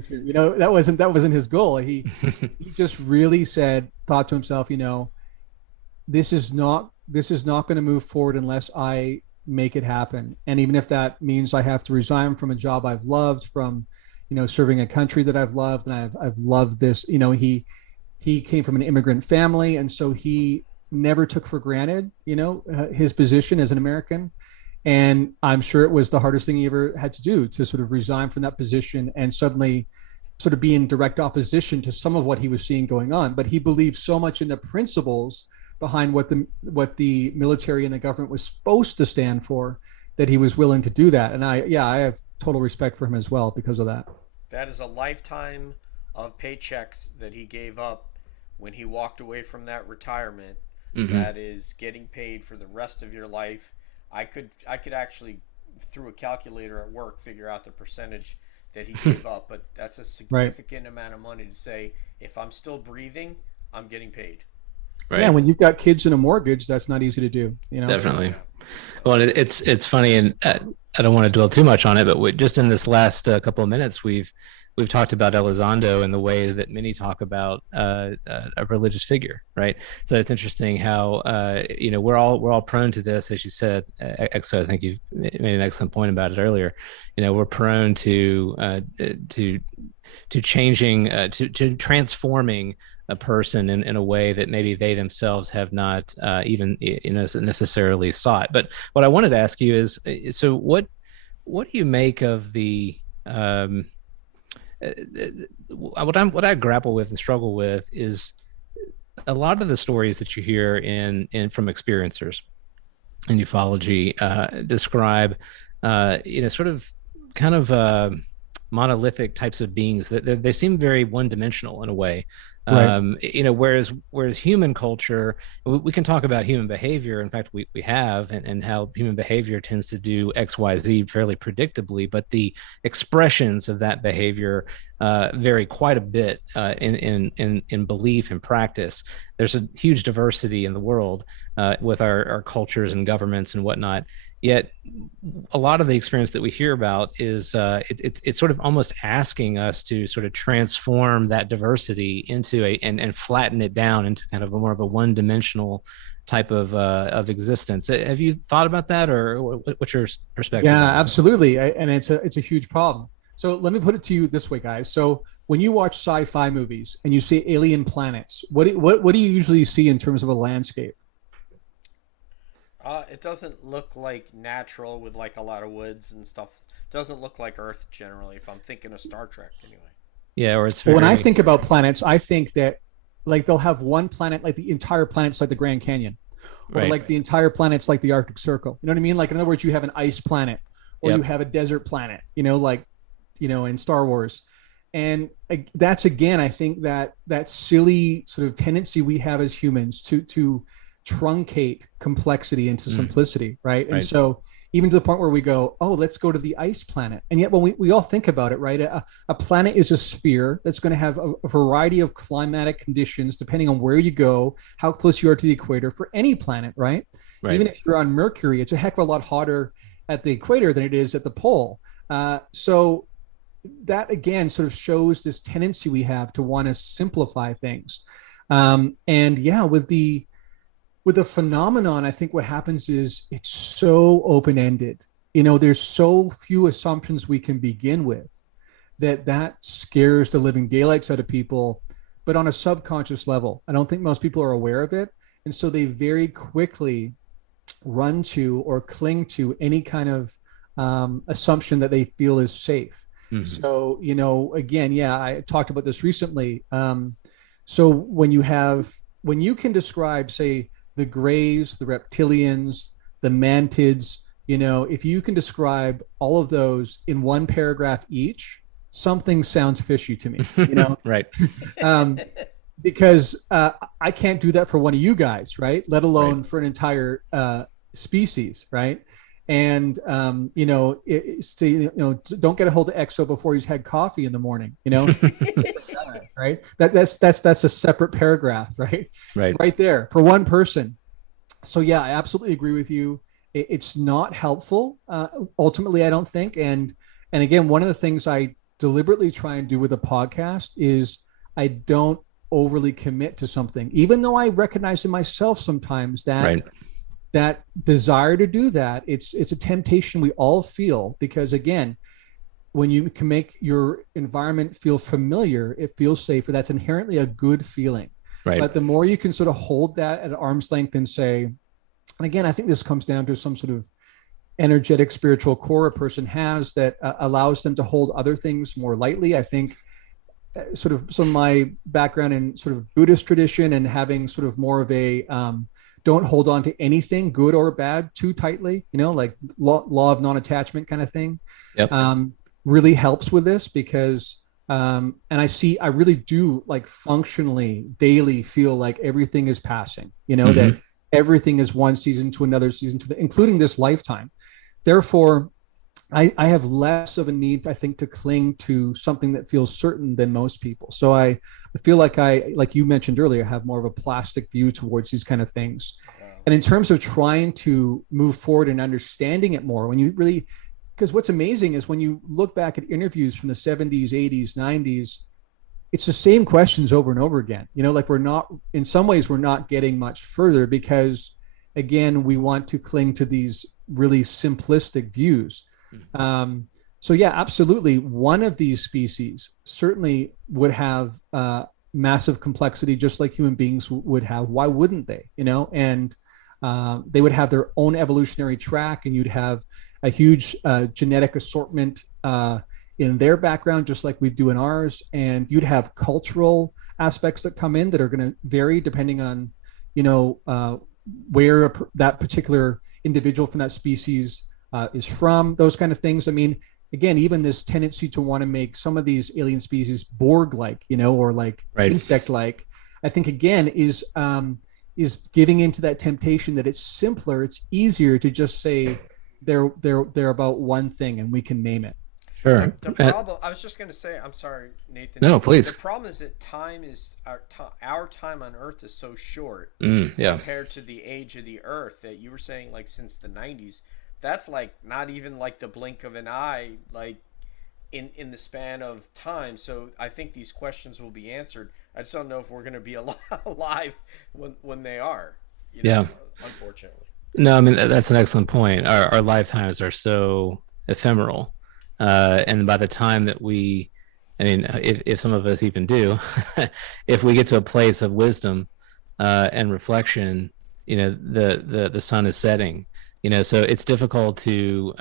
That wasn't his goal. He just really thought to himself, this is not going to move forward unless I make it happen. And even if that means I have to resign from a job I've loved, from serving a country that I've loved, and I've loved this. He came from an immigrant family, and so he never took for granted, his position as an American. And I'm sure it was the hardest thing he ever had to do, to sort of resign from that position and suddenly sort of be in direct opposition to some of what he was seeing going on. But he believed so much in the principles behind what the military and the government was supposed to stand for, that he was willing to do that. And I have total respect for him as well because of that. That is a lifetime of paychecks that he gave up when he walked away from that retirement. Mm-hmm. That is getting paid for the rest of your life. I could actually, through a calculator at work, figure out the percentage that he gave up, but that's a significant amount of money to say, if I'm still breathing, I'm getting paid. Right. Yeah, when you've got kids and a mortgage, that's not easy to do. Definitely. Well, it's funny, and I don't want to dwell too much on it, but just in this last couple of minutes, we've talked about Elizondo and the way that many talk about a religious figure, right? So it's interesting how we're all prone to this, as you said, Exo. I think you've made an excellent point about it earlier. We're prone to changing, to transforming a person in a way that maybe they themselves have not even necessarily sought. But what I wanted to ask you is, so what do you make of the what I grapple with and struggle with is a lot of the stories that you hear in from experiencers in ufology describe sort of kind of monolithic types of beings that they seem very one-dimensional in a way. Right. Whereas human culture, we can talk about human behavior. In fact, we have, and how human behavior tends to do X, Y, Z fairly predictably, but the expressions of that behavior vary quite a bit in belief and practice. There's a huge diversity in the world with our cultures and governments and whatnot. Yet a lot of the experience that we hear about is it's sort of almost asking us to sort of transform that diversity into and flatten it down into kind of more of a one-dimensional type of existence. Have you thought about that, or what's your perspective? Yeah, absolutely. And it's a huge problem. So let me put it to you this way, guys. So when you watch sci-fi movies and you see alien planets, what do you usually see in terms of a landscape? It doesn't look like natural with like a lot of woods and stuff. It doesn't look like Earth generally, if I'm thinking of Star Trek anyway. Yeah, or it's when I think about planets, I think that like they'll have one planet, like the entire planet's like the Grand Canyon, or like the entire planet's like the Arctic Circle. You know what I mean? Like in other words, you have an ice planet, or you have a desert planet. In Star Wars. And that's, again, I think that silly sort of tendency we have as humans to truncate complexity into simplicity, right? And so even to the point where we go, oh, let's go to the ice planet. And yet when we all think about it, right, a planet is a sphere that's going to have a variety of climatic conditions depending on where you go, how close you are to the equator for any planet, right? Even if you're on Mercury, it's a heck of a lot hotter at the equator than it is at the pole. So that, again, sort of shows this tendency we have to want to simplify things. With the phenomenon, I think what happens is it's so open-ended. There's so few assumptions we can begin with that scares the living daylights out of people, but on a subconscious level. I don't think most people are aware of it. And so they very quickly run to or cling to any kind of assumption that they feel is safe. Mm-hmm. So, again, I talked about this recently. So when you can describe, say, the Greys, the reptilians, the mantids, if you can describe all of those in one paragraph each, something sounds fishy to me, Right. Because I can't do that for one of you guys, right? Let alone for an entire species, right? And don't get a hold of Exo before he's had coffee in the morning, right? That's a separate paragraph, right there for one person. So yeah, I absolutely agree with you. It's not helpful ultimately, I don't think. And again, one of the things I deliberately try and do with a podcast is I don't overly commit to something, even though I recognize in myself sometimes that that desire to do that. It's a temptation we all feel, because again, when you can make your environment feel familiar, it feels safer. That's inherently a good feeling. Right. But the more you can sort of hold that at arm's length and say, and again, I think this comes down to some sort of energetic spiritual core a person has that allows them to hold other things more lightly. I think sort of some of my background in sort of Buddhist tradition and having sort of more of a don't hold on to anything good or bad too tightly, like law of non-attachment kind of thing. Yep. Really helps with this because and I really do like functionally daily feel like everything is passing, that everything is one season to another season, including this lifetime. Therefore, I have less of a need, I think, to cling to something that feels certain than most people. So I feel like like you mentioned earlier, have more of a plastic view towards these kind of things. Wow. And in terms of trying to move forward and understanding it more, when you really, because what's amazing is when you look back at interviews from the 70s, 80s, 90s, it's the same questions over and over again. Like in some ways, we're not getting much further because, again, we want to cling to these really simplistic views. So yeah, absolutely. One of these species certainly would have massive complexity, just like human beings would have. Why wouldn't they? And they would have their own evolutionary track, and you'd have a huge genetic assortment in their background, just like we do in ours. And you'd have cultural aspects that come in that are going to vary depending on, where that particular individual from that species is from, those kind of things. I mean, again, even this tendency to want to make some of these alien species Borg-like, or like insect-like, I think again is giving into that temptation that it's simpler, it's easier to just say they're about one thing and we can name it. Sure. The problem, I was just going to say, I'm sorry, Nathan. No, please. The problem is that time is our time on Earth is so short compared to the age of the Earth that you were saying, like since the 90s. That's like not even like the blink of an eye, like in the span of time. So I think these questions will be answered. I just don't know if we're going to be alive when they are. Unfortunately. No, I mean that's an excellent point. Our lifetimes are so ephemeral, and by the time that if some of us even do, if we get to a place of wisdom and reflection, the sun is setting. So it's difficult to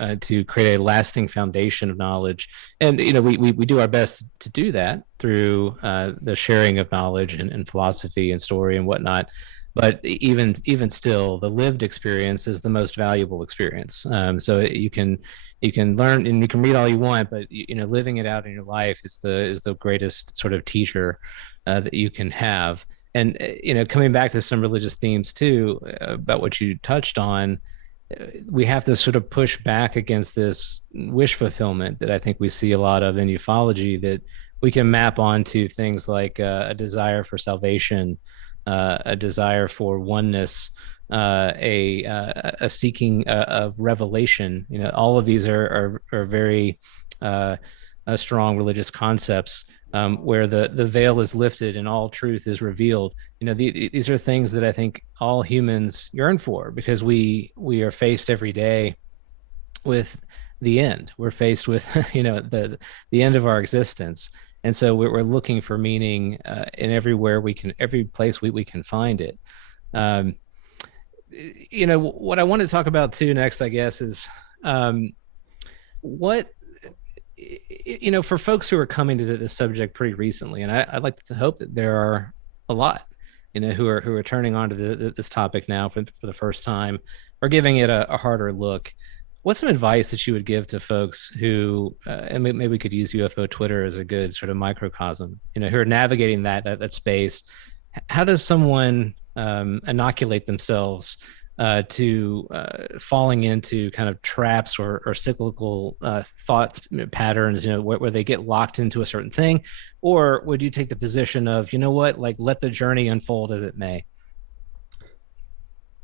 create a lasting foundation of knowledge, and we do our best to do that through the sharing of knowledge and philosophy and story and whatnot. But even still, the lived experience is the most valuable experience. So you can learn and you can read all you want, but living it out in your life is the greatest sort of teacher that you can have. And coming back to some religious themes too, about what you touched on. We have to sort of push back against this wish fulfillment that I think we see a lot of in ufology, that we can map onto things like a desire for salvation, a desire for oneness, a seeking of revelation. All of these are very strong religious concepts, where the veil is lifted and all truth is revealed. These are things that I think all humans yearn for, because we are faced every day with the end. We're faced with the end of our existence, and so we're looking for meaning in every place we can find it. What I want to talk about too next, I guess, is what. For folks who are coming to this subject pretty recently, and I'd like to hope that there are a lot, who are turning on to this topic now for the first time, or giving it a harder look. What's some advice that you would give to folks who, and maybe we could use UFO Twitter as a good sort of microcosm, who are navigating that space? How does someone inoculate themselves to falling into kind of traps or cyclical thought patterns, where they get locked into a certain thing? Or would you take the position of, like, let the journey unfold as it may?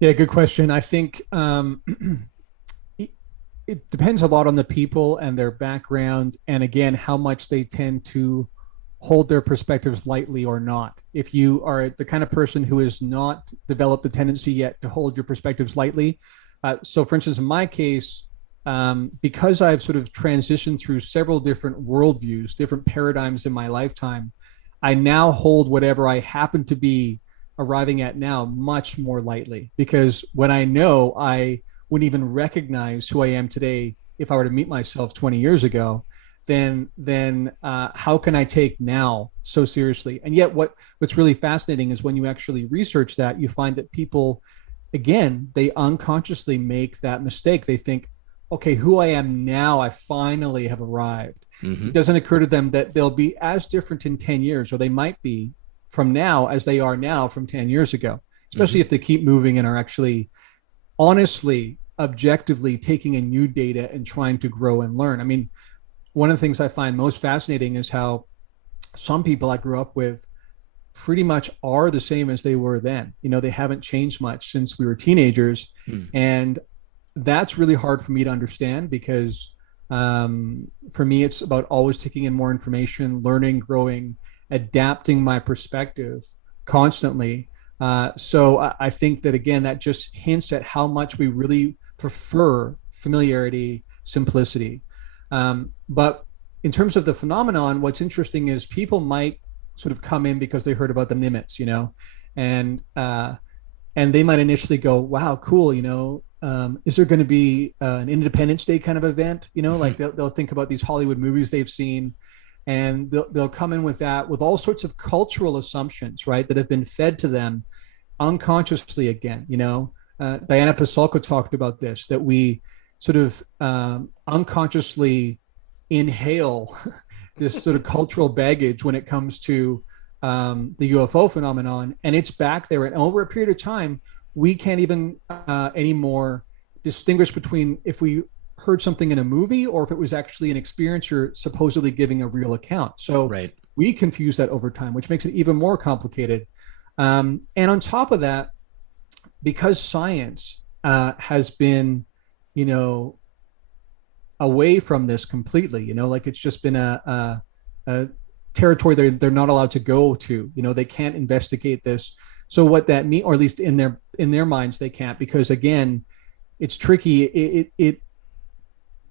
Yeah, good question. I think it depends a lot on the people and their background, and again, how much they tend to hold their perspectives lightly or not. If you are the kind of person who has not developed the tendency yet to hold your perspectives lightly. So for instance, in my case, because I've sort of transitioned through several different worldviews, different paradigms in my lifetime, I now hold whatever I happen to be arriving at now much more lightly, because when I know I wouldn't even recognize who I am today if I were to meet myself 20 years ago, then how can I take now so seriously? And yet what's really fascinating is when you actually research that, you find that people, again, they unconsciously make that mistake. They think, okay, who I am now, I finally have arrived. Mm-hmm. It doesn't occur to them that they'll be as different in 10 years, or they might be from now as they are now from 10 years ago, especially if they keep moving and are actually honestly, objectively taking in new data and trying to grow and learn. I mean, one of the things I find most fascinating is how some people I grew up with pretty much are the same as they were then. You know, they haven't changed much since we were teenagers. And that's really hard for me to understand, because for me, it's about always taking in more information, learning, growing, adapting my perspective constantly. So I think that, again, that just hints at how much we really prefer familiarity, simplicity. But in terms of the phenomenon, what's interesting is people might sort of come in because they heard about the Nimitz, you know, and they might initially go, wow, cool, you know, is there going to be an Independence Day kind of event? You know, like they'll think about these Hollywood movies they've seen, and they'll come in with that, with all sorts of cultural assumptions, right, that have been fed to them unconsciously. Again, you know, Diana Pasulka talked about this, that we sort of unconsciously inhale this sort of cultural baggage when it comes to the UFO phenomenon, and it's back there. And over a period of time, we can't even anymore distinguish between if we heard something in a movie or if it was actually an experiencer supposedly giving a real account. So we confuse that over time, which makes it even more complicated. And on top of that, because science has been, you know, away from this completely, you know, like it's just been a territory they're not allowed to go to, you know, they can't investigate this. So what that means, or at least in their minds, they can't, because again, it's tricky. It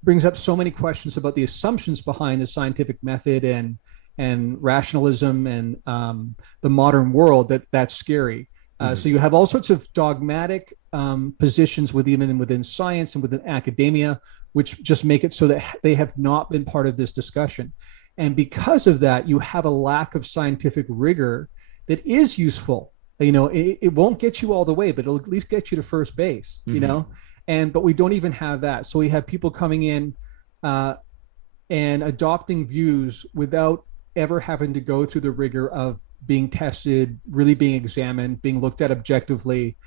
brings up so many questions about the assumptions behind the scientific method and rationalism and the modern world, that's scary. So you have all sorts of dogmatic positions within science and within academia, which just make it so that they have not been part of this discussion. And because of that, you have a lack of scientific rigor that is useful. You know, it won't get you all the way, but it'll at least get you to first base, you know? But we don't even have that. So we have people coming in and adopting views without ever having to go through the rigor of being tested, really being examined, being looked at objectively.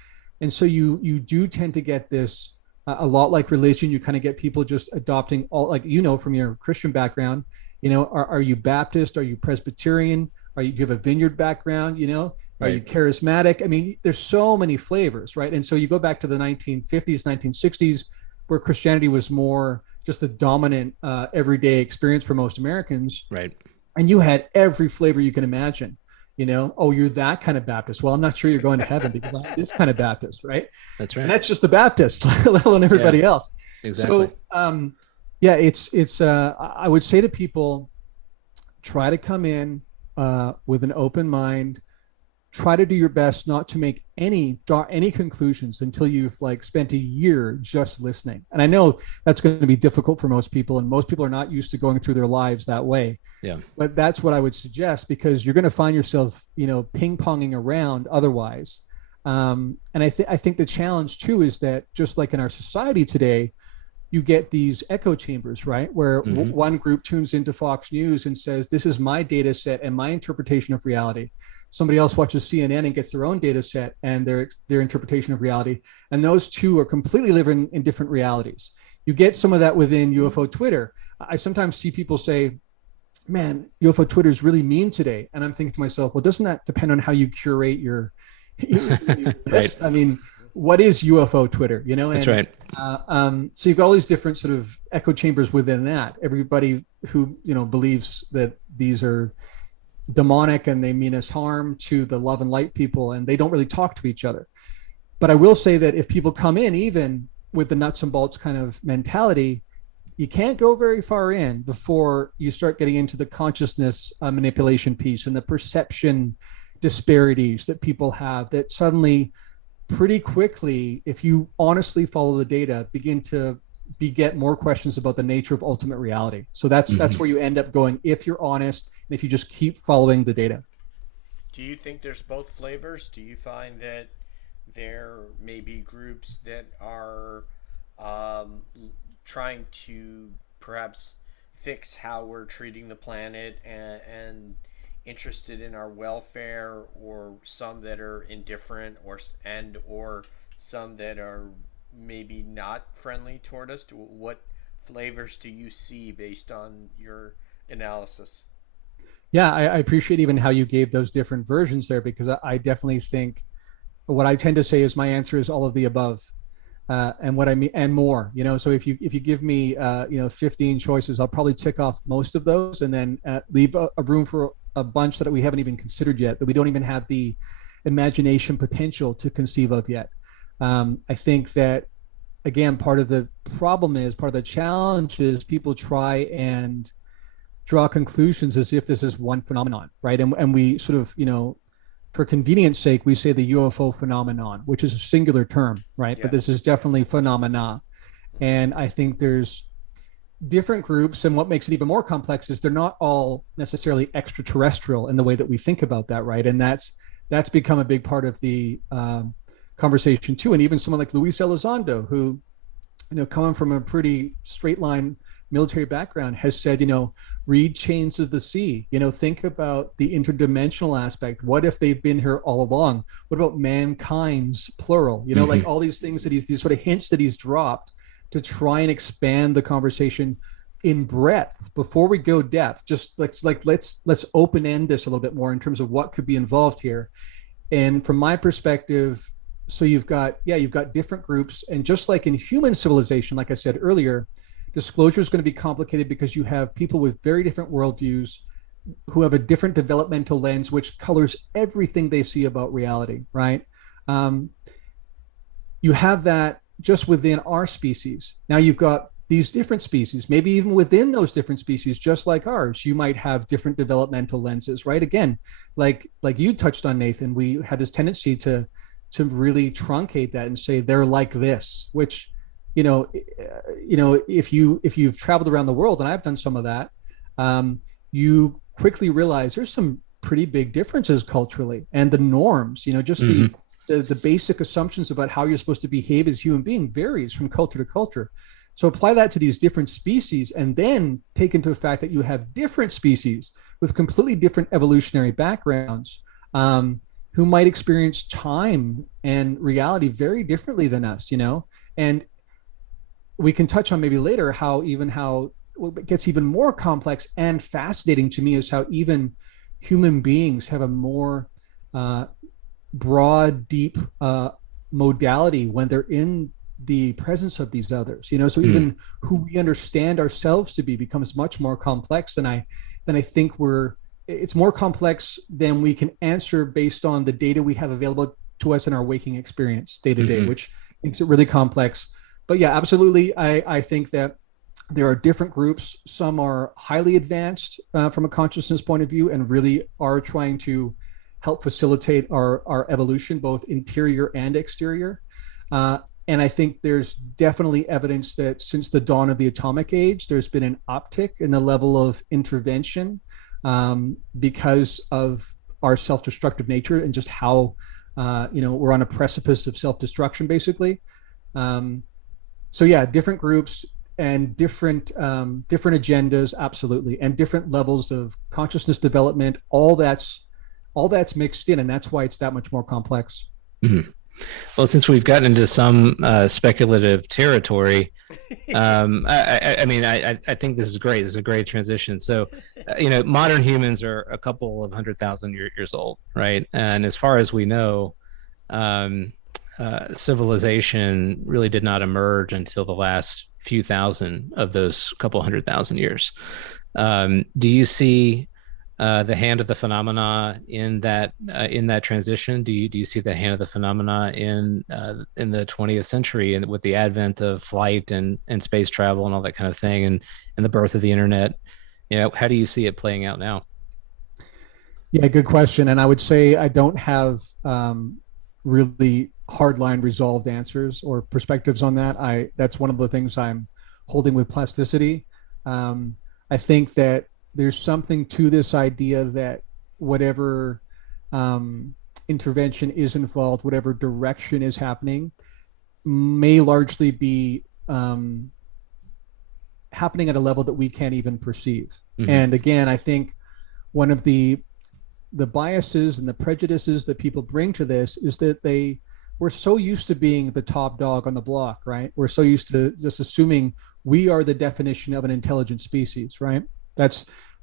And so you do tend to get this, a lot like religion, you kind of get people just adopting all, like, you know, from your Christian background, you know, are you Baptist? Are you Presbyterian? Do you have a vineyard background? You know, are you charismatic? I mean, there's so many flavors, right? And so you go back to the 1950s, 1960s, where Christianity was more just the dominant everyday experience for most Americans. Right. And you had every flavor you can imagine. You know, oh, you're that kind of Baptist. Well, I'm not sure you're going to heaven because I'm this kind of Baptist, right? That's right. And that's just the Baptist, let alone everybody else. Exactly. So, it's. I would say to people, try to come in with an open mind. Try to do your best not to make any conclusions until you've like spent a year just listening. And I know that's going to be difficult for most people, and most people are not used to going through their lives that way. Yeah. But that's what I would suggest, because you're going to find yourself, you know, ping-ponging around otherwise. And I think the challenge too is that, just like in our society today, you get these echo chambers, right? Where one group tunes into Fox News and says, this is my data set and my interpretation of reality. Somebody else watches CNN and gets their own data set and their interpretation of reality. And those two are completely living in different realities. You get some of that within UFO Twitter. I sometimes see people say, man, UFO Twitter is really mean today. And I'm thinking to myself, well, doesn't that depend on how you curate your list? I mean, what is UFO Twitter? You know, and, that's right. So you've got all these different sort of echo chambers within that. Everybody who, you know, believes that these are demonic and they mean us harm, to the love and light people, and they don't really talk to each other. But I will say that if people come in even with the nuts and bolts kind of mentality, you can't go very far in before you start getting into the consciousness manipulation piece and the perception disparities that people have, that suddenly pretty quickly, if you honestly follow the data, begin to beget more questions about the nature of ultimate reality. So that's where you end up going if you're honest and if you just keep following the data. Do you think there's both flavors? Do you find that there may be groups that are um, trying to perhaps fix how we're treating the planet and interested in our welfare, or some that are indifferent, or some that are maybe not friendly toward us? What flavors do you see based on your analysis? Yeah, I appreciate even how you gave those different versions there, because I definitely think what I tend to say is my answer is all of the above. And what I mean, and more, so if you give me 15 choices, I'll probably tick off most of those, and then leave a room for a bunch that we haven't even considered yet, that we don't even have the imagination potential to conceive of yet. I think that, again, part of the challenge is people try and draw conclusions as if this is one phenomenon, right? And we sort of, for convenience sake, we say the UFO phenomenon, which is a singular term, right? Yeah. But this is definitely phenomena. And I think there's different groups, and what makes it even more complex is they're not all necessarily extraterrestrial in the way that we think about that, right? And that's become a big part of the conversation too. And even someone like Luis Elizondo, who, coming from a pretty straight line military background, has said, read Chains of the Sea, think about the interdimensional aspect. What if they've been here all along? What about mankind's plural? Like all these things that these sort of hints that he's dropped to try and expand the conversation in breadth before we go depth. Just let's open end this a little bit more in terms of what could be involved here. And from my perspective, so you've got different groups, and just like in human civilization, like I said earlier, disclosure is going to be complicated because you have people with very different worldviews who have a different developmental lens, which colors everything they see about reality, right? You have that just within our species. Now you've got these different species, maybe even within those different species, just like ours, you might have different developmental lenses, right? Again, like you touched on, Nathan, we had this tendency to really truncate that and say they're like this, which, if you've traveled around the world, and I've done some of that, you quickly realize there's some pretty big differences culturally, and the norms, just the basic assumptions about how you're supposed to behave as a human being varies from culture to culture. So apply that to these different species, and then take into the fact that you have different species with completely different evolutionary backgrounds, who might experience time and reality very differently than us, and we can touch on maybe later how what gets even more complex and fascinating to me is how even human beings have a more broad, deep modality when they're in the presence of these others, so even who we understand ourselves to be becomes much more complex than I think it's more complex than we can answer based on the data we have available to us in our waking experience day to day, which makes it really complex. But yeah, absolutely. I think that there are different groups. Some are highly advanced from a consciousness point of view and really are trying to help facilitate our evolution, both interior and exterior. And I think there's definitely evidence that since the dawn of the atomic age, there's been an uptick in the level of intervention because of our self-destructive nature and just how, we're on a precipice of self-destruction, basically. So yeah, different groups and different agendas, absolutely, and different levels of consciousness development. All that's mixed in, and that's why it's that much more complex. Well, since we've gotten into some speculative territory, I think this is great. This is a great transition. So, modern humans are a couple of 100,000 years old, right? And as far as we know, civilization really did not emerge until the last few thousand of those couple 100,000 years. Do you see the hand of the phenomena in that transition? Do you see the hand of the phenomena in the 20th century, and with the advent of flight and space travel and all that kind of thing, and the birth of the internet? How do you see it playing out now? Yeah, good question. And I would say I don't have really hardline resolved answers or perspectives on that. That's one of the things I'm holding with plasticity. I think that there's something to this idea that whatever intervention is involved, whatever direction is happening, may largely be happening at a level that we can't even perceive. Mm-hmm. And again, I think one of the biases and the prejudices that people bring to this is that we're so used to being the top dog on the block, right? We're so used to just assuming we are the definition of an intelligent species, right?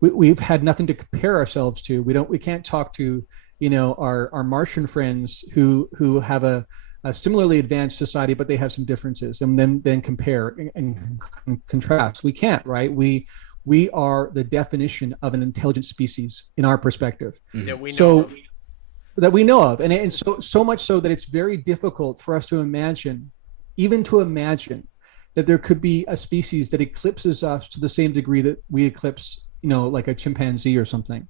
We've had nothing to compare ourselves to. We can't talk to, our Martian friends who have a similarly advanced society, but they have some differences, and then compare and contrast. We can't, right? We are the definition of an intelligent species in our perspective. That we know of. That we know of. And so much so that it's very difficult for us to imagine that there could be a species that eclipses us to the same degree that we eclipse, like a chimpanzee or something.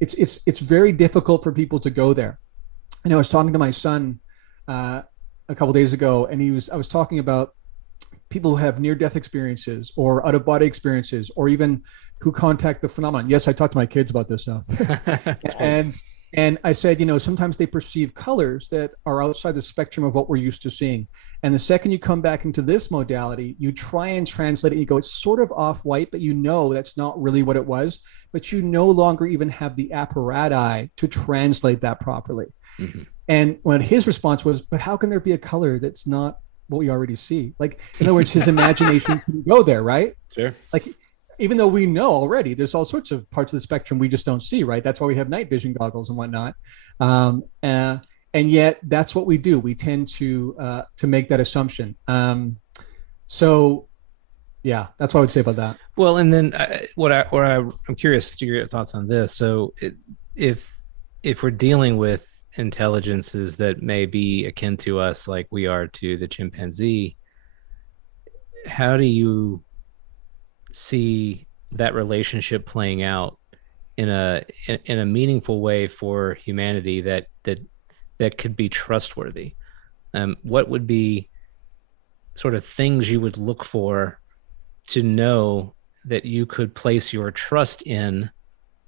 It's very difficult for people to go there. I was talking to my son a couple of days ago, and I was talking about people who have near-death experiences or out-of-body experiences, or even who contact the phenomenon. Yes, I talk to my kids about this stuff. And I said, sometimes they perceive colors that are outside the spectrum of what we're used to seeing. And the second you come back into this modality, you try and translate it. You go, it's sort of off-white, but that's not really what it was. But you no longer even have the apparatus to translate that properly. Mm-hmm. And when his response was, but how can there be a color that's not what we already see? Like, in other words, his imagination can go there, right? Sure. Like, even though we know already there's all sorts of parts of the spectrum we just don't see, right? That's why we have night vision goggles and whatnot. And yet that's what we do. We tend to make that assumption. So yeah, that's what I would say about that. Well, and then I'm curious to your thoughts on this. So if we're dealing with intelligences that may be akin to us, like we are to the chimpanzee, how do you see that relationship playing out in a meaningful way for humanity that could be trustworthy? What would be sort of things you would look for to know that you could place your trust in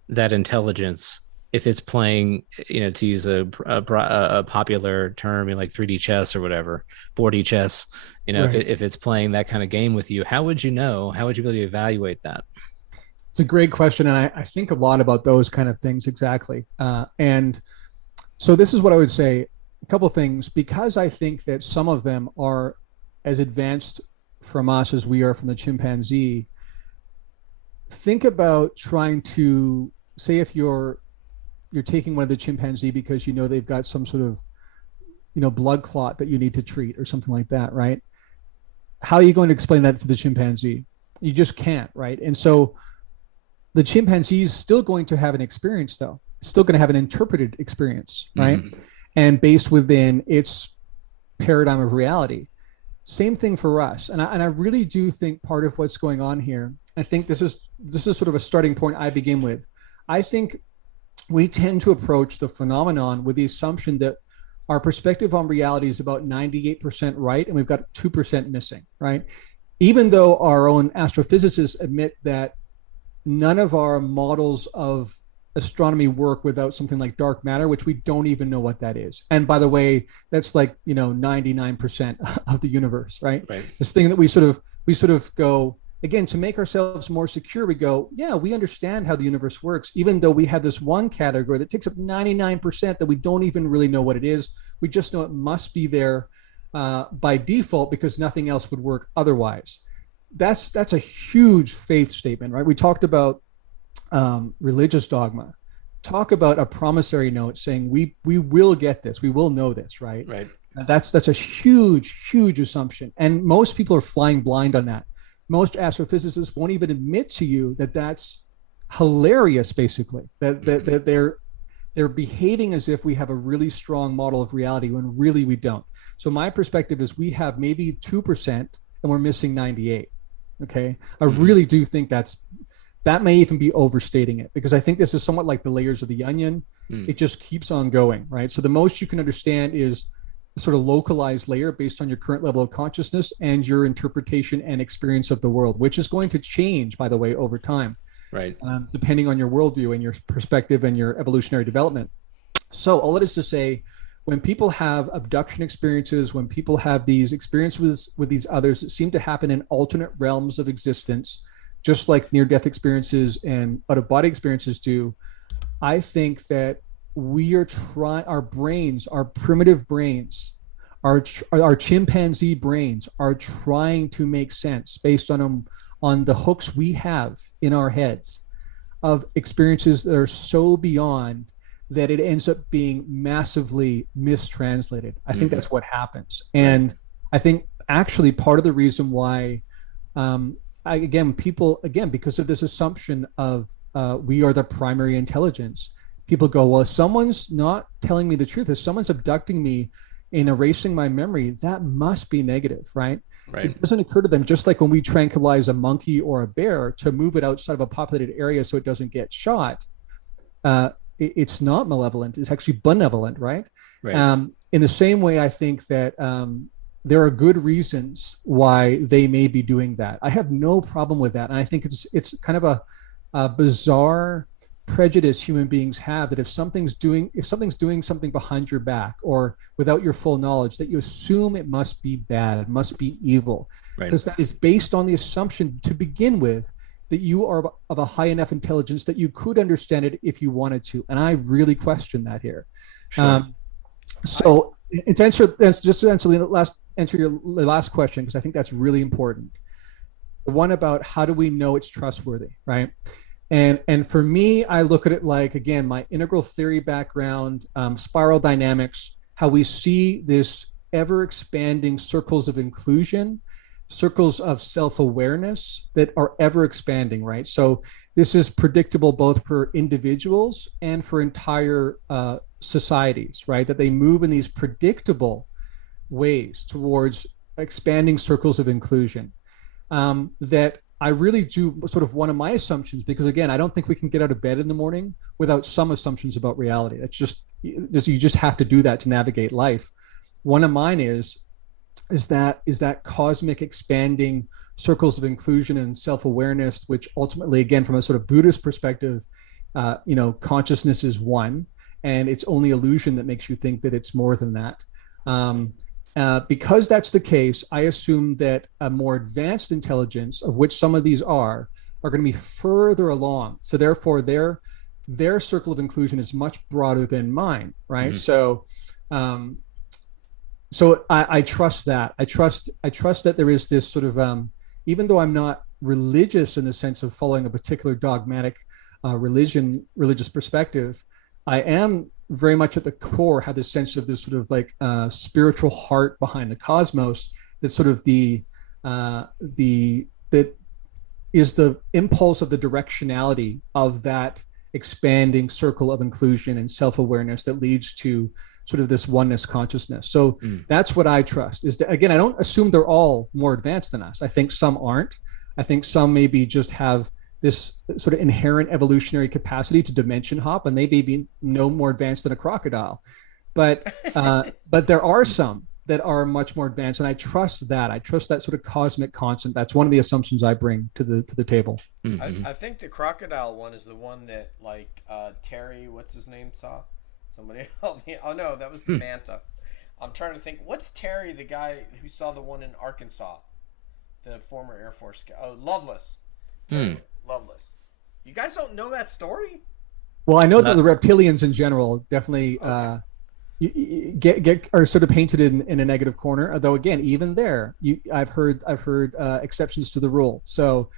that intelligence if it's playing, to use a popular term, like 3D chess or whatever, 4D chess, right. if it's playing that kind of game with you, how would you know? How would you be able to evaluate that? It's a great question. And I think a lot about those kind of things. Exactly. And so this is what I would say, a couple of things, because I think that some of them are as advanced from us as we are from the chimpanzee. Think about trying to say, if you're taking one of the chimpanzee because they've got some sort of blood clot that you need to treat or something like that, right? How are you going to explain that to the chimpanzee? You just can't, right? And so the chimpanzee is still going to have an experience, though. It's still going to have an interpreted experience, right? Mm-hmm. And based within its paradigm of reality. Same thing for us. And I really do think part of what's going on here, I think this is sort of a starting point I begin with. I think we tend to approach the phenomenon with the assumption that our perspective on reality is about 98% right, and we've got 2% missing, right? Even though our own astrophysicists admit that none of our models of astronomy work without something like dark matter, which we don't even know what that is. And by the way, that's like, 99% of the universe, right? This thing that we sort of go, again, to make ourselves more secure, we go, yeah, we understand how the universe works, even though we have this one category that takes up 99% that we don't even really know what it is. We just know it must be there by default because nothing else would work otherwise. That's a huge faith statement, right? We talked about religious dogma. Talk about a promissory note saying we will get this, we will know this, right? Right. That's a huge assumption, and most people are flying blind on that. Most astrophysicists won't even admit to you that that's hilarious, basically, that they're behaving as if we have a really strong model of reality when really we don't. So my perspective is we have maybe 2% and we're missing 98. Okay. I really do think that may even be overstating it, because I think this is somewhat like the layers of the onion. It just keeps on going, right? So the most you can understand is a sort of localized layer based on your current level of consciousness and your interpretation and experience of the world, which is going to change, by the way, over time, Right. depending on your worldview and your perspective and your evolutionary development. So all it is to say, when people have abduction experiences, when people have these experiences with these others that seem to happen in alternate realms of existence, just like near-death experiences and out-of-body experiences do, I think that we are trying, our brains, our primitive brains, our chimpanzee brains are trying to make sense based on the hooks we have in our heads of experiences that are so beyond that it ends up being massively mistranslated. I think that's what happens. And I think actually part of the reason why, because of this assumption of we are the primary intelligence, people go, well, if someone's not telling me the truth, if someone's abducting me and erasing my memory, that must be negative, right? It doesn't occur to them, just like when we tranquilize a monkey or a bear to move it outside of a populated area so it doesn't get shot. It's not malevolent. It's actually benevolent, right? In the same way, I think that there are good reasons why they may be doing that. I have no problem with that. And I think it's kind of a bizarre prejudice human beings have, that if something's doing something behind your back or without your full knowledge, that you assume it must be bad, it must be evil, because that is based on the assumption to begin with that you are of a high enough intelligence that you could understand it if you wanted to. And I really question that here. So to answer your last question, because I think that's really important. The one about how do we know it's trustworthy, right? And for me, I look at it like, again, my integral theory background, spiral dynamics, how we see this ever expanding circles of inclusion, circles of self-awareness that are ever expanding, right? So this is predictable both for individuals and for entire societies, right? That they move in these predictable ways towards expanding circles of inclusion. That I really do sort of one of my assumptions, because again, I don't think we can get out of bed in the morning without some assumptions about reality. That's just you just have to do that to navigate life. One of mine is that cosmic expanding circles of inclusion and self-awareness, which ultimately, again, from a sort of Buddhist perspective, consciousness is one, and it's only illusion that makes you think that it's more than that. Because that's the case, I assume that a more advanced intelligence, of which some of these are going to be further along. So therefore, their circle of inclusion is much broader than mine, right? So I trust that. I trust that there is this sort of, even though I'm not religious in the sense of following a particular dogmatic religious perspective, I am very much at the core have this sense of this sort of like spiritual heart behind the cosmos. That's sort of that is the impulse of the directionality of that expanding circle of inclusion and self-awareness that leads to sort of this oneness consciousness. So that's what I trust. Is that, again, I don't assume they're all more advanced than us. I think some aren't. I think some maybe just have this sort of inherent evolutionary capacity to dimension hop, and they may be no more advanced than a crocodile. But there are some that are much more advanced, and I trust that. I trust that sort of cosmic constant. That's one of the assumptions I bring to the table. I think the crocodile one is the one that Terry, what's his name, saw. Somebody help me. Oh no, that was the manta. I'm trying to think. What's Terry, the guy who saw the one in Arkansas, the former Air Force guy? Oh, Lovelace. Loveless. You guys don't know that story? Well, I know that the reptilians in general definitely get are sort of painted in a negative corner. Although again, even there, I've heard exceptions to the rule. So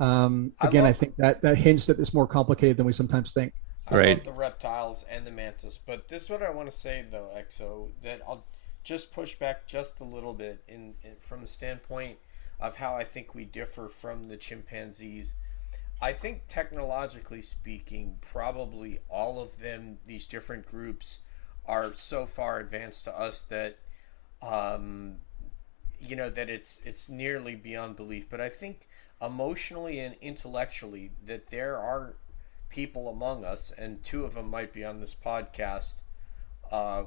I think that hints that it's more complicated than we sometimes think. I love the reptiles and the mantis, but this is what I want to say though, Exo, that I'll just push back just a little bit in from the standpoint of how I think we differ from the chimpanzees. I think technologically speaking, probably all of them, these different groups, are so far advanced to us that, um, that it's nearly beyond belief. But I think emotionally and intellectually that there are people among us, and two of them might be on this podcast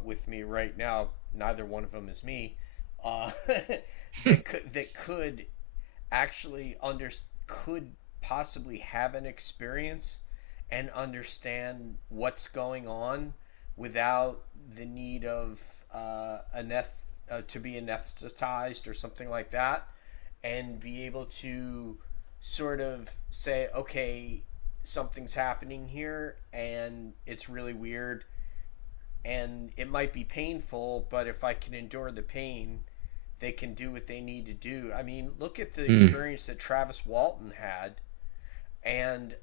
with me right now. Neither one of them is me. Uh, that could actually could possibly have an experience and understand what's going on without the need of to be anesthetized or something like that, and be able to sort of say, okay, something's happening here and it's really weird and it might be painful, but if I can endure the pain, they can do what they need to do. I mean, look at the experience that Travis Walton had. And,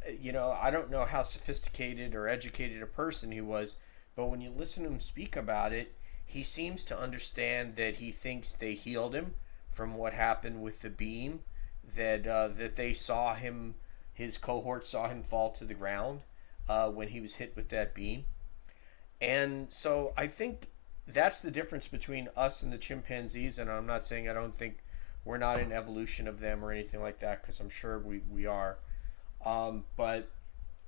I don't know how sophisticated or educated a person he was, but when you listen to him speak about it, he seems to understand that he thinks they healed him from what happened with the beam, that they saw him, his cohort saw him fall to the ground when he was hit with that beam. And so I think that's the difference between us and the chimpanzees. And I'm not saying I don't think we're not an evolution of them or anything like that, because I'm sure we are. But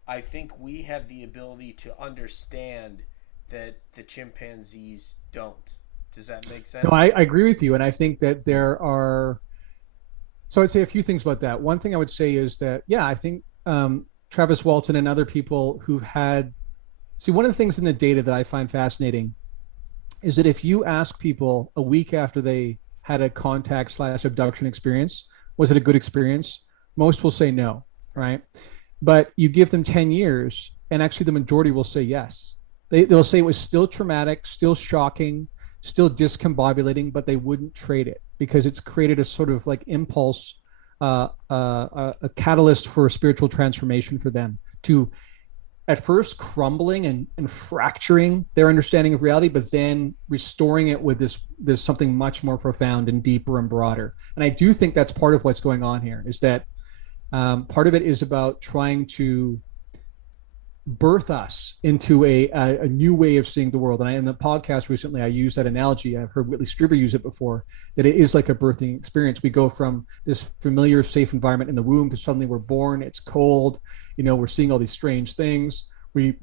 I think we have the ability to understand that the chimpanzees don't. Does that make sense? No, I agree with you. And I think that there are, so I'd say a few things about that. One thing I would say is that, yeah, I think Travis Walton and other people who've had, see, one of the things in the data that I find fascinating is that if you ask people a week after they had a contact/abduction experience, was it a good experience? Most will say no, right? But you give them 10 years, and actually the majority will say yes. They'll say it was still traumatic, still shocking, still discombobulating, but they wouldn't trade it because it's created a sort of like impulse, a catalyst for spiritual transformation for them to, at first, crumbling and fracturing their understanding of reality, but then restoring it with this something much more profound and deeper and broader. And I do think that's part of what's going on here, is that part of it is about trying to birth us into a new way of seeing the world. And in the podcast recently, I used that analogy. I've heard Whitley Strieber use it before, that it is like a birthing experience. We go from this familiar, safe environment in the womb to suddenly we're born, it's cold, we're seeing all these strange things. We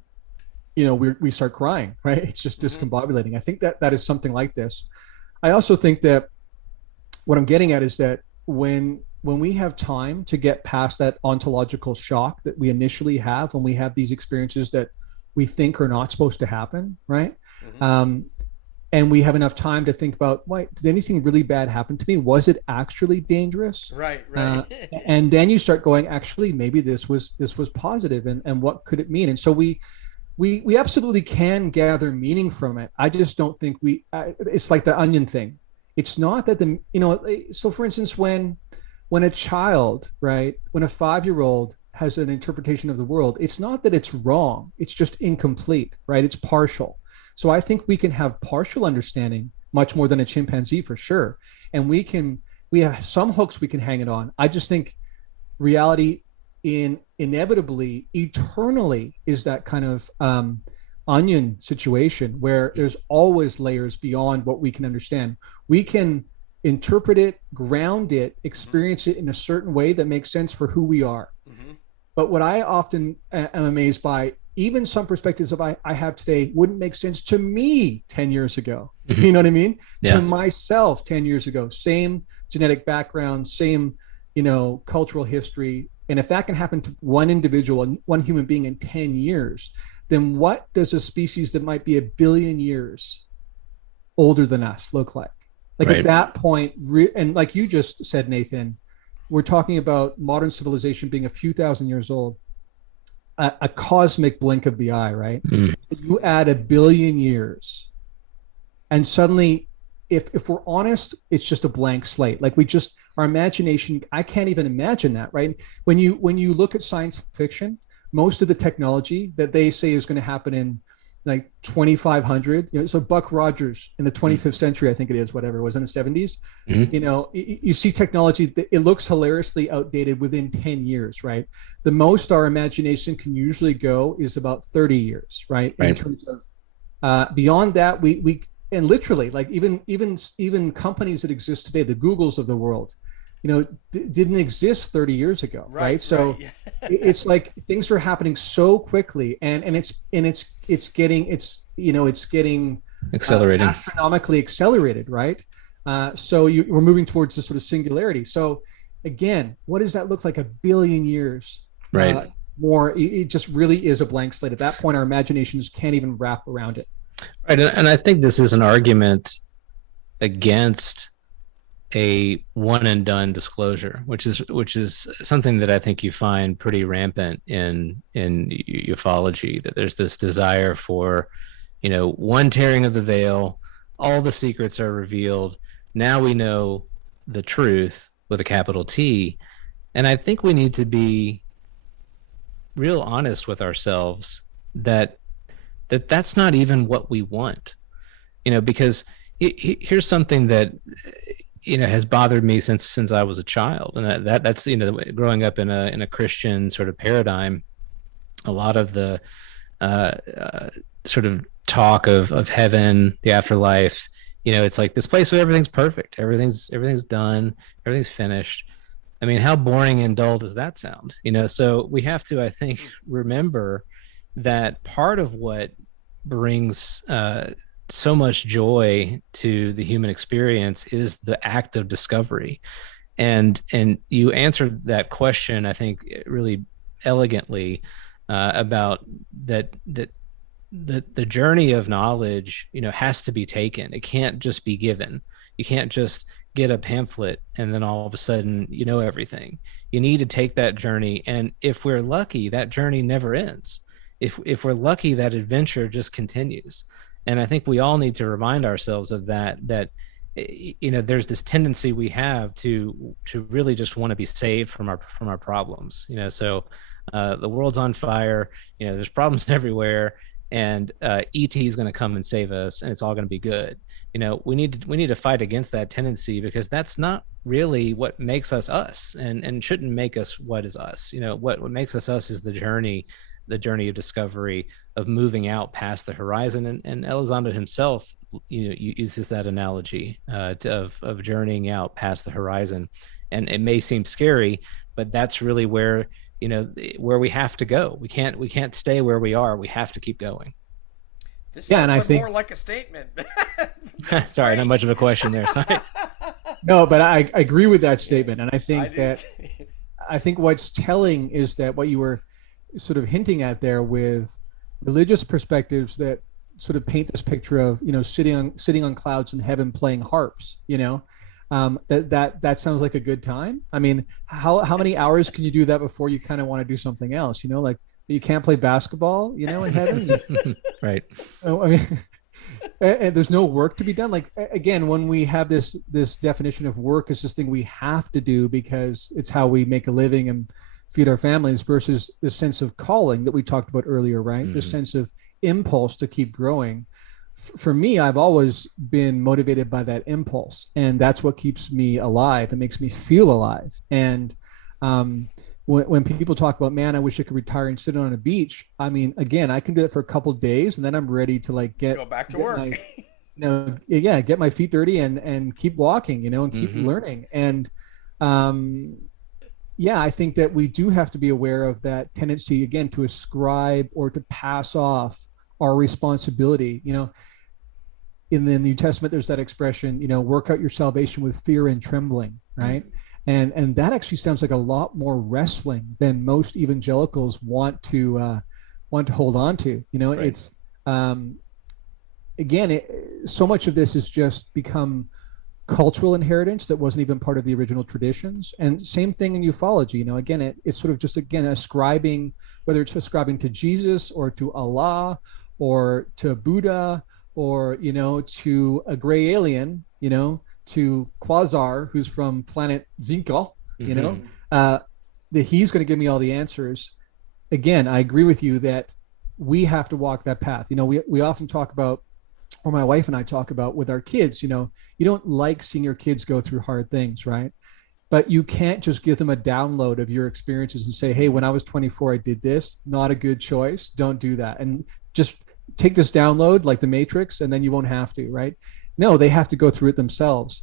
start crying, right? It's just discombobulating. I think that is something like this. I also think that what I'm getting at is that when we have time to get past that ontological shock that we initially have when we have these experiences that we think are not supposed to happen, right? And we have enough time to think about, wait, did anything really bad happen to me? Was it actually dangerous? Right. And then you start going, actually, maybe this was positive, and what could it mean? And so we absolutely can gather meaning from it. I just don't think it's like the onion thing. It's not that so for instance, when a child, right, when a 5-year-old has an interpretation of the world, it's not that it's wrong. It's just incomplete, right? It's partial. So I think we can have partial understanding much more than a chimpanzee for sure. And we have some hooks we can hang it on. I just think reality inevitably, eternally is that kind of onion situation where there's always layers beyond what we can understand. We can interpret it, ground it, experience it in a certain way that makes sense for who we are. But what I often am amazed by, even some perspectives of I have today wouldn't make sense to me 10 years ago. You know what I mean? Yeah. To myself 10 years ago, same genetic background, same, cultural history. And if that can happen to one individual, one human being in 10 years, then what does a species that might be 1 billion years older than us look like? Like right. At that point, and like you just said, Nathan, we're talking about modern civilization being a few thousand years old, a cosmic blink of the eye, right? You add 1 billion years, and suddenly, if we're honest, it's just a blank slate. Like our imagination, I can't even imagine that, right? When you look at science fiction, most of the technology that they say is going to happen in like 2500. So Buck Rogers in the 25th century, I think it is, whatever it was in the 70s. You see technology that it looks hilariously outdated within 10 years, right? The most our imagination can usually go is about 30 years, right? In terms of beyond that, we and literally, like even companies that exist today, the Googles of the world, didn't exist 30 years ago, right? So it's like things are happening so quickly, and it's getting accelerated, astronomically accelerated, right? So we're moving towards this sort of singularity. So again, what does that look like a billion years? Right. More, it just really is a blank slate. At that point, our imaginations can't even wrap around it. Right, and I think this is an argument against a one and done disclosure, which is something that I think you find pretty rampant in ufology. That there's this desire for, one tearing of the veil, all the secrets are revealed. Now we know the truth with a capital T, and I think we need to be real honest with ourselves that that's not even what we want, because here's something that has bothered me since I was a child, and that's growing up in a Christian sort of paradigm. A lot of the sort of talk of heaven, the afterlife, it's like this place where everything's perfect, everything's done, everything's finished. I mean, how boring and dull does that sound? So we have to, I think, remember that part of what brings so much joy to the human experience is the act of discovery. And you answered that question, I think, really elegantly, about that the journey of knowledge, has to be taken. It can't just be given. You can't just get a pamphlet and then all of a sudden everything. You need to take that journey, and if we're lucky, that journey never ends. If we're lucky, that adventure just continues. And I think we all need to remind ourselves of that there's this tendency we have to really just want to be saved from our problems. So the world's on fire, there's problems everywhere, and ET is going to come and save us, and it's all going to be good. We need to fight against that tendency, because that's not really what makes us us, and shouldn't make us what is us. What makes us us is the journey of discovery, of moving out past the horizon. And Elizondo himself, uses that analogy of journeying out past the horizon. And it may seem scary, but that's really where we have to go. We can't stay where we are. We have to keep going. This sounds I think more like a statement. Sorry, not much of a question there. Sorry. No, but I agree with that statement, and I think what's telling is that what you were sort of hinting at there with religious perspectives that sort of paint this picture of sitting on clouds in heaven playing harps. That sounds like a good time. I mean, how many hours can you do that before you kind of want to do something else? Like you can't play basketball, in heaven. Right. I mean, and there's no work to be done. Like, again, when we have this definition of work as this thing we have to do because it's how we make a living and feed our families, versus the sense of calling that we talked about earlier, right? Mm-hmm. The sense of impulse to keep growing. For me, I've always been motivated by that impulse, and that's what keeps me alive. It makes me feel alive. And when people talk about, man, I wish I could retire and sit on a beach. I mean, again, I can do that for a couple of days, and then I'm ready to go back to work. Get my feet dirty and keep walking, and keep mm-hmm. learning. And I think that we do have to be aware of that tendency, again, to ascribe or to pass off our responsibility. In the New Testament, there's that expression, work out your salvation with fear and trembling, right? Mm-hmm. And that actually sounds like a lot more wrestling than most evangelicals want to hold on to. Right. It's so much of this has just become cultural inheritance that wasn't even part of the original traditions. And same thing in ufology. Again, it's sort of just, again, ascribing, whether it's ascribing to Jesus or to Allah or to Buddha or, to a gray alien, to Quasar, who's from planet Zinko, mm-hmm. That he's going to give me all the answers. Again, I agree with you that we have to walk that path. We often talk about, or my wife and I talk about with our kids, you don't like seeing your kids go through hard things, right? But you can't just give them a download of your experiences and say, hey, when I was 24, I did this, not a good choice. Don't do that. And just take this download like the Matrix, and then you won't have to, right? No, they have to go through it themselves.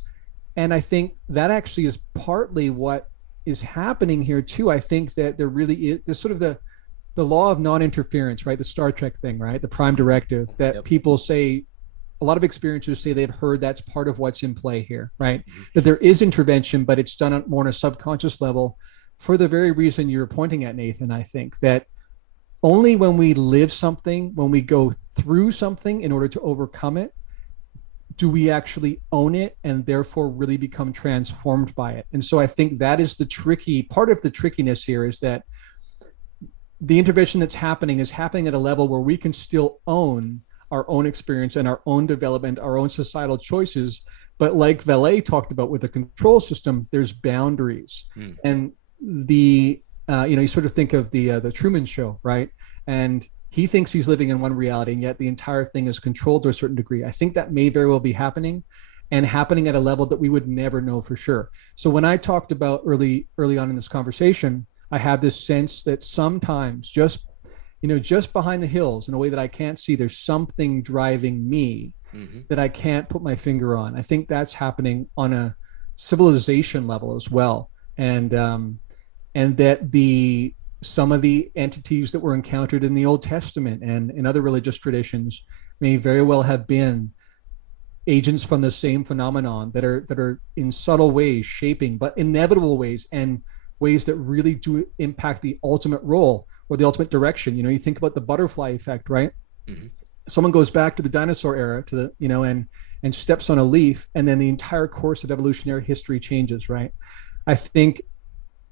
And I think that actually is partly what is happening here too. I think that there really is this sort of the law of non-interference, right? The Star Trek thing, right? The prime directive that people say, a lot of experiencers say they've heard that's part of what's in play here, right? That there is intervention, but it's done more on a subconscious level for the very reason you're pointing at, Nathan. I think that only when we live something, when we go through something in order to overcome it, do we actually own it and therefore really become transformed by it. And so I think that is the tricky part of the trickiness here, is that the intervention that's happening is happening at a level where we can still own our own experience and our own development, our own societal choices. But like Valet talked about with the control system, there's boundaries. And you sort of think of the Truman Show, right? And he thinks he's living in one reality, and yet the entire thing is controlled to a certain degree. I think that may very well be happening, and happening at a level that we would never know for sure. So when I talked about early on in this conversation, I have this sense that sometimes just behind the hills, in a way that I can't see, there's something driving me that I can't put my finger on. I think that's happening on a civilization level as well. And that some of the entities that were encountered in the Old Testament and in other religious traditions may very well have been agents from the same phenomenon that are in subtle ways shaping, but inevitable ways, and ways that really do impact the ultimate role or the ultimate direction. You think about the butterfly effect, right? Someone goes back to the dinosaur era, to the and steps on a leaf, and then the entire course of evolutionary history changes, right? I think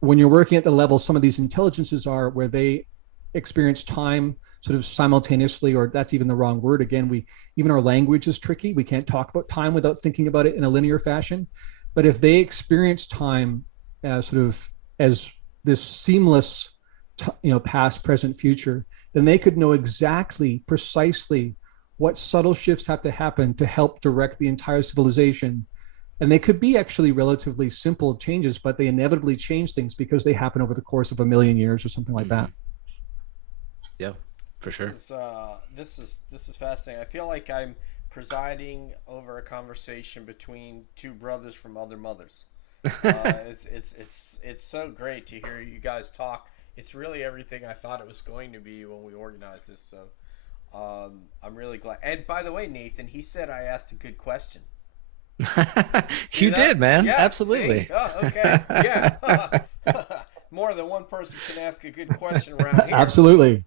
when you're working at the level some of these intelligences are, where they experience time sort of simultaneously, or that's even the wrong word. Again, even our language is tricky. We can't talk about time without thinking about it in a linear fashion. But if they experience time as sort of as this seamless, past, present, future, then they could know exactly, precisely what subtle shifts have to happen to help direct the entire civilization. And they could be actually relatively simple changes, but they inevitably change things because they happen over the course of 1,000,000 years or something like that. Yeah, for sure. This is fascinating. I feel like I'm presiding over a conversation between two brothers from other mothers. It's so great to hear you guys talk. It's really everything I thought it was going to be when we organized this. So I'm really glad. And by the way, Nathan, he said I asked a good question. You did, man. Yeah, absolutely. Oh, okay. Yeah. More than one person can ask a good question around here. Absolutely.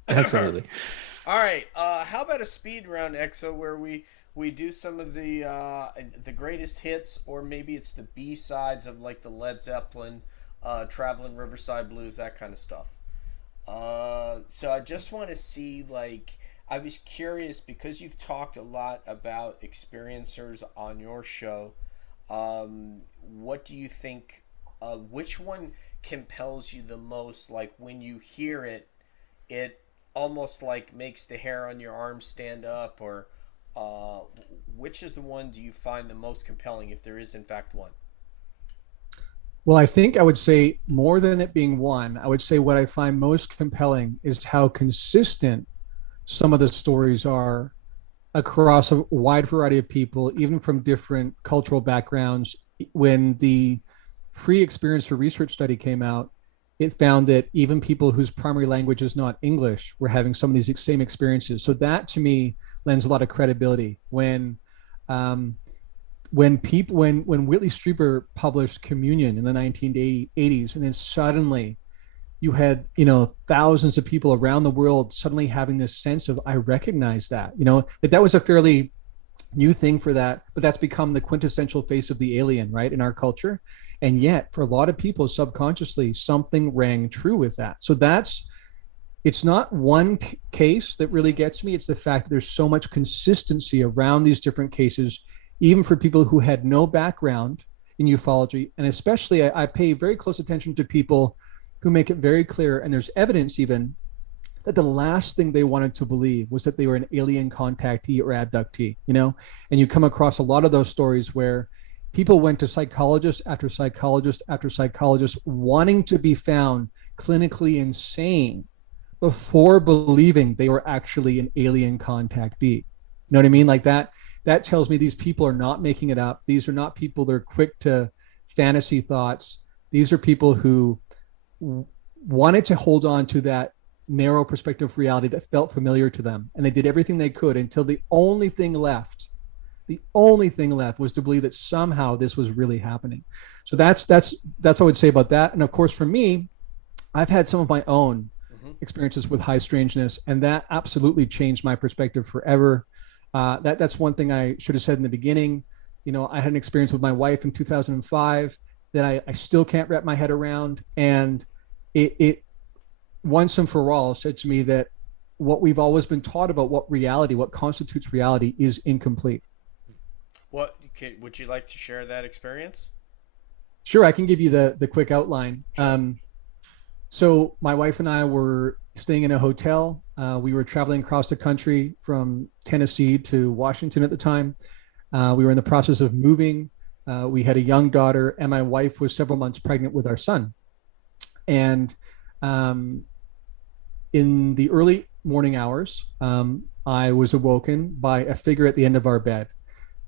All right. How about a speed round, Exo, where we do some of the greatest hits, or maybe it's the B sides of like the Led Zeppelin, Traveling Riverside Blues, that kind of stuff. So I just want to see, like, I was curious because you've talked a lot about experiencers on your show. What do you think? Which one compels you the most? Like when you hear it, it almost like makes the hair on your arm stand up, or which is the one do you find the most compelling, if there is in fact one? Well, I think I would say more than it being one, I would say what I find most compelling is how consistent some of the stories are across a wide variety of people, even from different cultural backgrounds. When the free experiencer research study came out, it found that even people whose primary language is not English were having some of these same experiences. So that to me lends a lot of credibility. When Whitley Strieber published Communion in the 1980s, and then suddenly you had, thousands of people around the world suddenly having this sense of, I recognize that, that was a fairly new thing for that, but that's become the quintessential face of the alien, right, in our culture. And yet for a lot of people, subconsciously, something rang true with that. So it's not one case that really gets me. It's the fact that there's so much consistency around these different cases, even for people who had no background in ufology. And especially I pay very close attention to people who make it very clear, and there's evidence even that the last thing they wanted to believe was that they were an alien contactee or abductee, you know? And you come across a lot of those stories where people went to psychologist after psychologist after psychologist wanting to be found clinically insane before believing they were actually an alien contactee. You know what I mean? Like that tells me these people are not making it up. These are not people that are quick to fantasy thoughts. These are people who wanted to hold on to that narrow perspective of reality that felt familiar to them. And they did everything they could until the only thing left was to believe that somehow this was really happening. So that's what I would say about that. And of course, for me, I've had some of my own experiences with high strangeness, and that absolutely changed my perspective forever. That's one thing I should have said in the beginning. You know, I had an experience with my wife in 2005 that I still can't wrap my head around. And it once and for all said to me that what we've always been taught about what constitutes reality is incomplete. Would you like to share that experience? Sure, I can give you the quick outline. So my wife and I were staying in a hotel. We were traveling across the country from Tennessee to Washington at the time. We were in the process of moving. We had a young daughter, and my wife was several months pregnant with our son. And in the early morning hours, I was awoken by a figure at the end of our bed.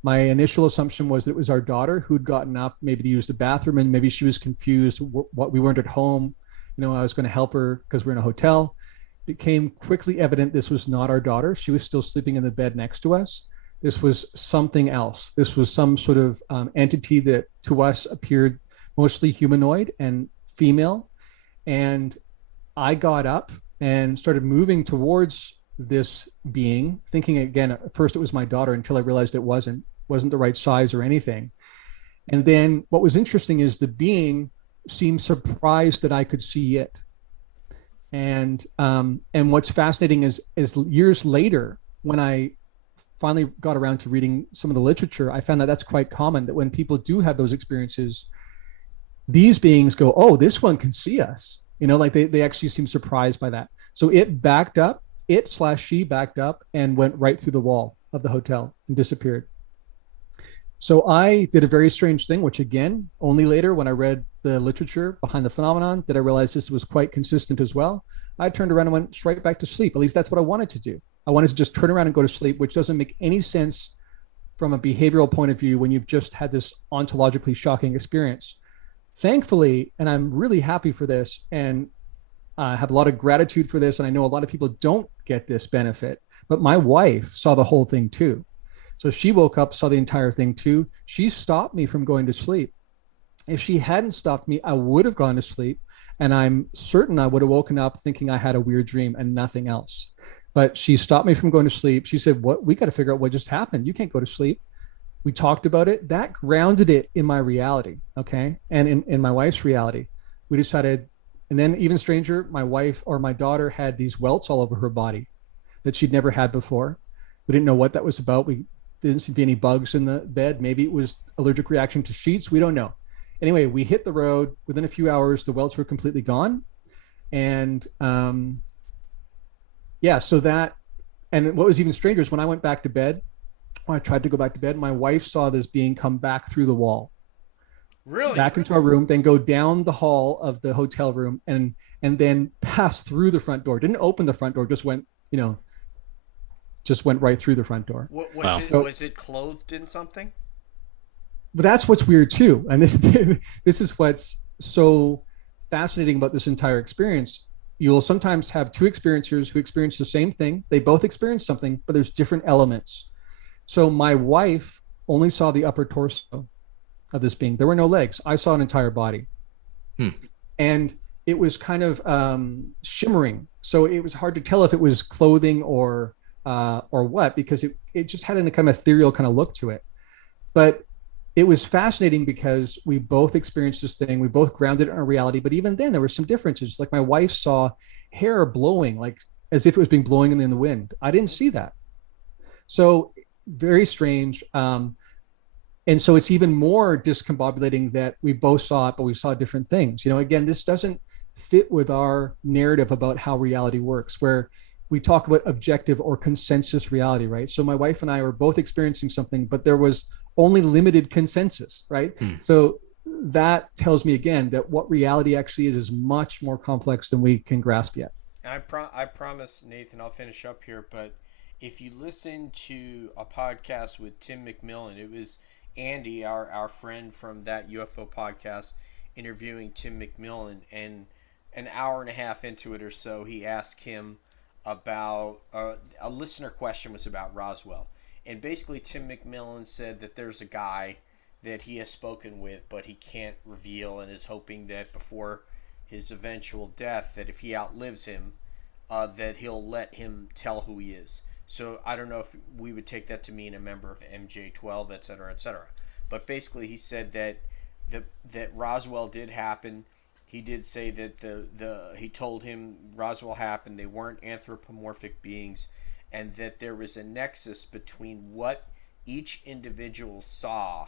My initial assumption was that it was our daughter who'd gotten up, maybe to use the bathroom, and maybe she was confused. What we weren't at home. You know, I was going to help her because we're in a hotel. It became quickly evident this was not our daughter. She was still sleeping in the bed next to us. This was something else. This was some sort of entity that to us appeared mostly humanoid and female. And I got up and started moving towards this being, thinking again, at first it was my daughter, until I realized it wasn't the right size or anything. And then what was interesting is the being seemed surprised that I could see it. And what's fascinating is years later, when I finally got around to reading some of the literature, I found that that's quite common, that when people do have those experiences, these beings go, oh, this one can see us. You know, like they actually seem surprised by that. So she backed up and went right through the wall of the hotel and disappeared. So I did a very strange thing, which again, only later when I read the literature behind the phenomenon did I realize this was quite consistent as well. I turned around and went straight back to sleep. At least that's what I wanted to do. I wanted to just turn around and go to sleep, which doesn't make any sense from a behavioral point of view when you've just had this ontologically shocking experience. Thankfully, and I'm really happy for this, and I have a lot of gratitude for this, and I know a lot of people don't get this benefit, but my wife saw the whole thing too. So she woke up, saw the entire thing too. She stopped me from going to sleep. If she hadn't stopped me, I would have gone to sleep, and I'm certain I would have woken up thinking I had a weird dream and nothing else. But she stopped me from going to sleep. She said, "What? We got to figure out what just happened. You can't go to sleep." We talked about it. That grounded it in my reality, okay, and in my wife's reality. We decided, and then even stranger, my wife or my daughter had these welts all over her body that she'd never had before. We didn't know what that was about. We didn't see any bugs in the bed. Maybe it was allergic reaction to sheets. We don't know. Anyway, we hit the road. Within a few hours, the welts were completely gone. And so that, and what was even stranger is when I went back to bed, when I tried to go back to bed, my wife saw this being come back through the wall. Really? Back into our room, then go down the hall of the hotel room and then pass through the front door. Didn't open the front door, just went right through the front door. Was it clothed in something? But that's what's weird too. And this is what's so fascinating about this entire experience. You'll sometimes have two experiencers who experience the same thing. They both experience something, but there's different elements. So my wife only saw the upper torso of this being. There were no legs. I saw an entire body. And it was kind of shimmering. So it was hard to tell if it was clothing or what, because it just had a kind of ethereal kind of look to it. But it was fascinating because we both experienced this thing. We both grounded it in our reality. But even then, there were some differences. Like my wife saw hair blowing, like as if it was being blowing in the wind. I didn't see that. So very strange. And so it's even more discombobulating that we both saw it, but we saw different things. You know, again, this doesn't fit with our narrative about how reality works, where we talk about objective or consensus reality, right? So my wife and I were both experiencing something, but there was only limited consensus, right? So that tells me again that what reality actually is much more complex than we can grasp yet. I promise, Nathan, I'll finish up here, but if you listen to a podcast with Tim McMillan, it was Andy, our friend from that UFO podcast, interviewing Tim McMillan, and an hour and a half into it or so, he asked him about a listener question was about Roswell. And basically, Tim McMillan said that there's a guy that he has spoken with, but he can't reveal, and is hoping that before his eventual death, that if he outlives him, that he'll let him tell who he is. So I don't know if we would take that to mean a member of MJ12, et cetera, et cetera. But basically, he said that that Roswell did happen. He did say that he told him Roswell happened. They weren't anthropomorphic beings, and that there was a nexus between what each individual saw.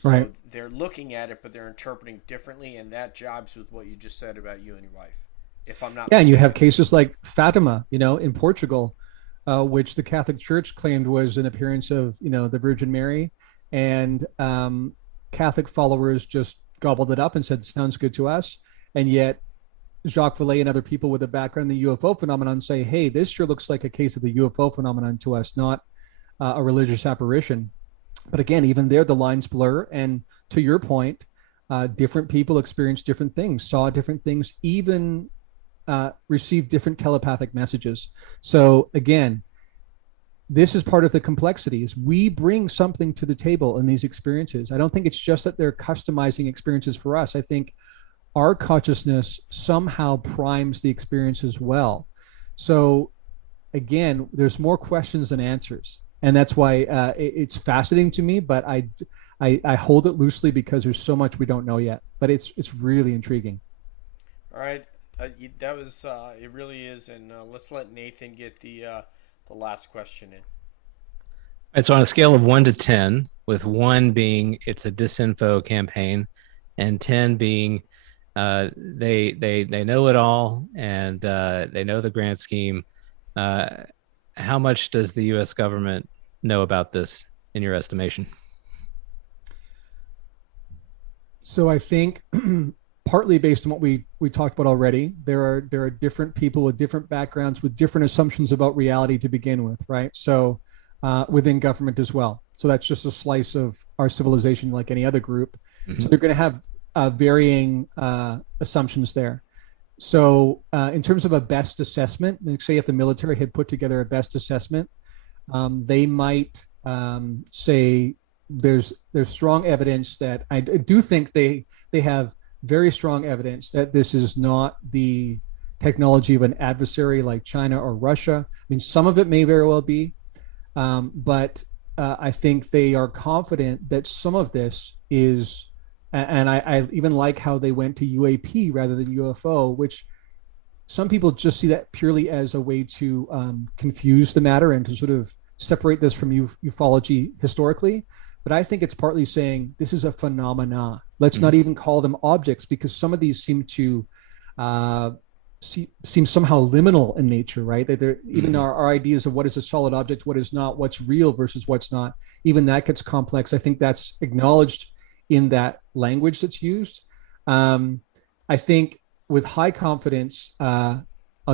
So right. They're looking at it, but they're interpreting differently, and that jibes with what you just said about you and your wife. If I'm not mistaken. And you have cases like Fatima, in Portugal, which the Catholic Church claimed was an appearance of, the Virgin Mary, and Catholic followers just gobbled it up and said, sounds good to us. And yet Jacques Vallée and other people with a background in the UFO phenomenon say, hey, this sure looks like a case of the UFO phenomenon to us, not a religious apparition. But again, even there, the lines blur. And to your point, different people experience different things, saw different things, even received different telepathic messages. So again, this is part of the complexities. We bring something to the table in these experiences. I don't think it's just that they're customizing experiences for us. I think our consciousness somehow primes the experience as well. So again, there's more questions than answers. And that's why it's fascinating to me, but I hold it loosely because there's so much we don't know yet. But it's really intriguing. All right, that was it. Really is, and let's let Nathan get the last question in. And so on a scale of 1 to 10, with 1 being it's a disinfo campaign, and 10 being they know it all, and they know the grand scheme. How much does the U.S. government know about this, in your estimation? So I think partly based on what we talked about already, there are different people with different backgrounds, with different assumptions about reality to begin with, right? So within government as well. So that's just a slice of our civilization, like any other group. Mm-hmm. So they're going to have varying assumptions there. So in terms of a best assessment, say if the military had put together a best assessment, they might say there's strong evidence that I do think they have very strong evidence that this is not the technology of an adversary like China or Russia. I mean, some of it may very well be, but I think they are confident that some of this is, and I even like how they went to UAP rather than UFO, which some people just see that purely as a way to confuse the matter and to sort of separate this from ufology historically. But I think it's partly saying this is a phenomena. Let's not even call them objects, because some of these seem to seem somehow liminal in nature, right? That they're even our ideas of what is a solid object, what is not, what's real versus what's not, even that gets complex. I think that's acknowledged in that language that's used. I think with high confidence, I'll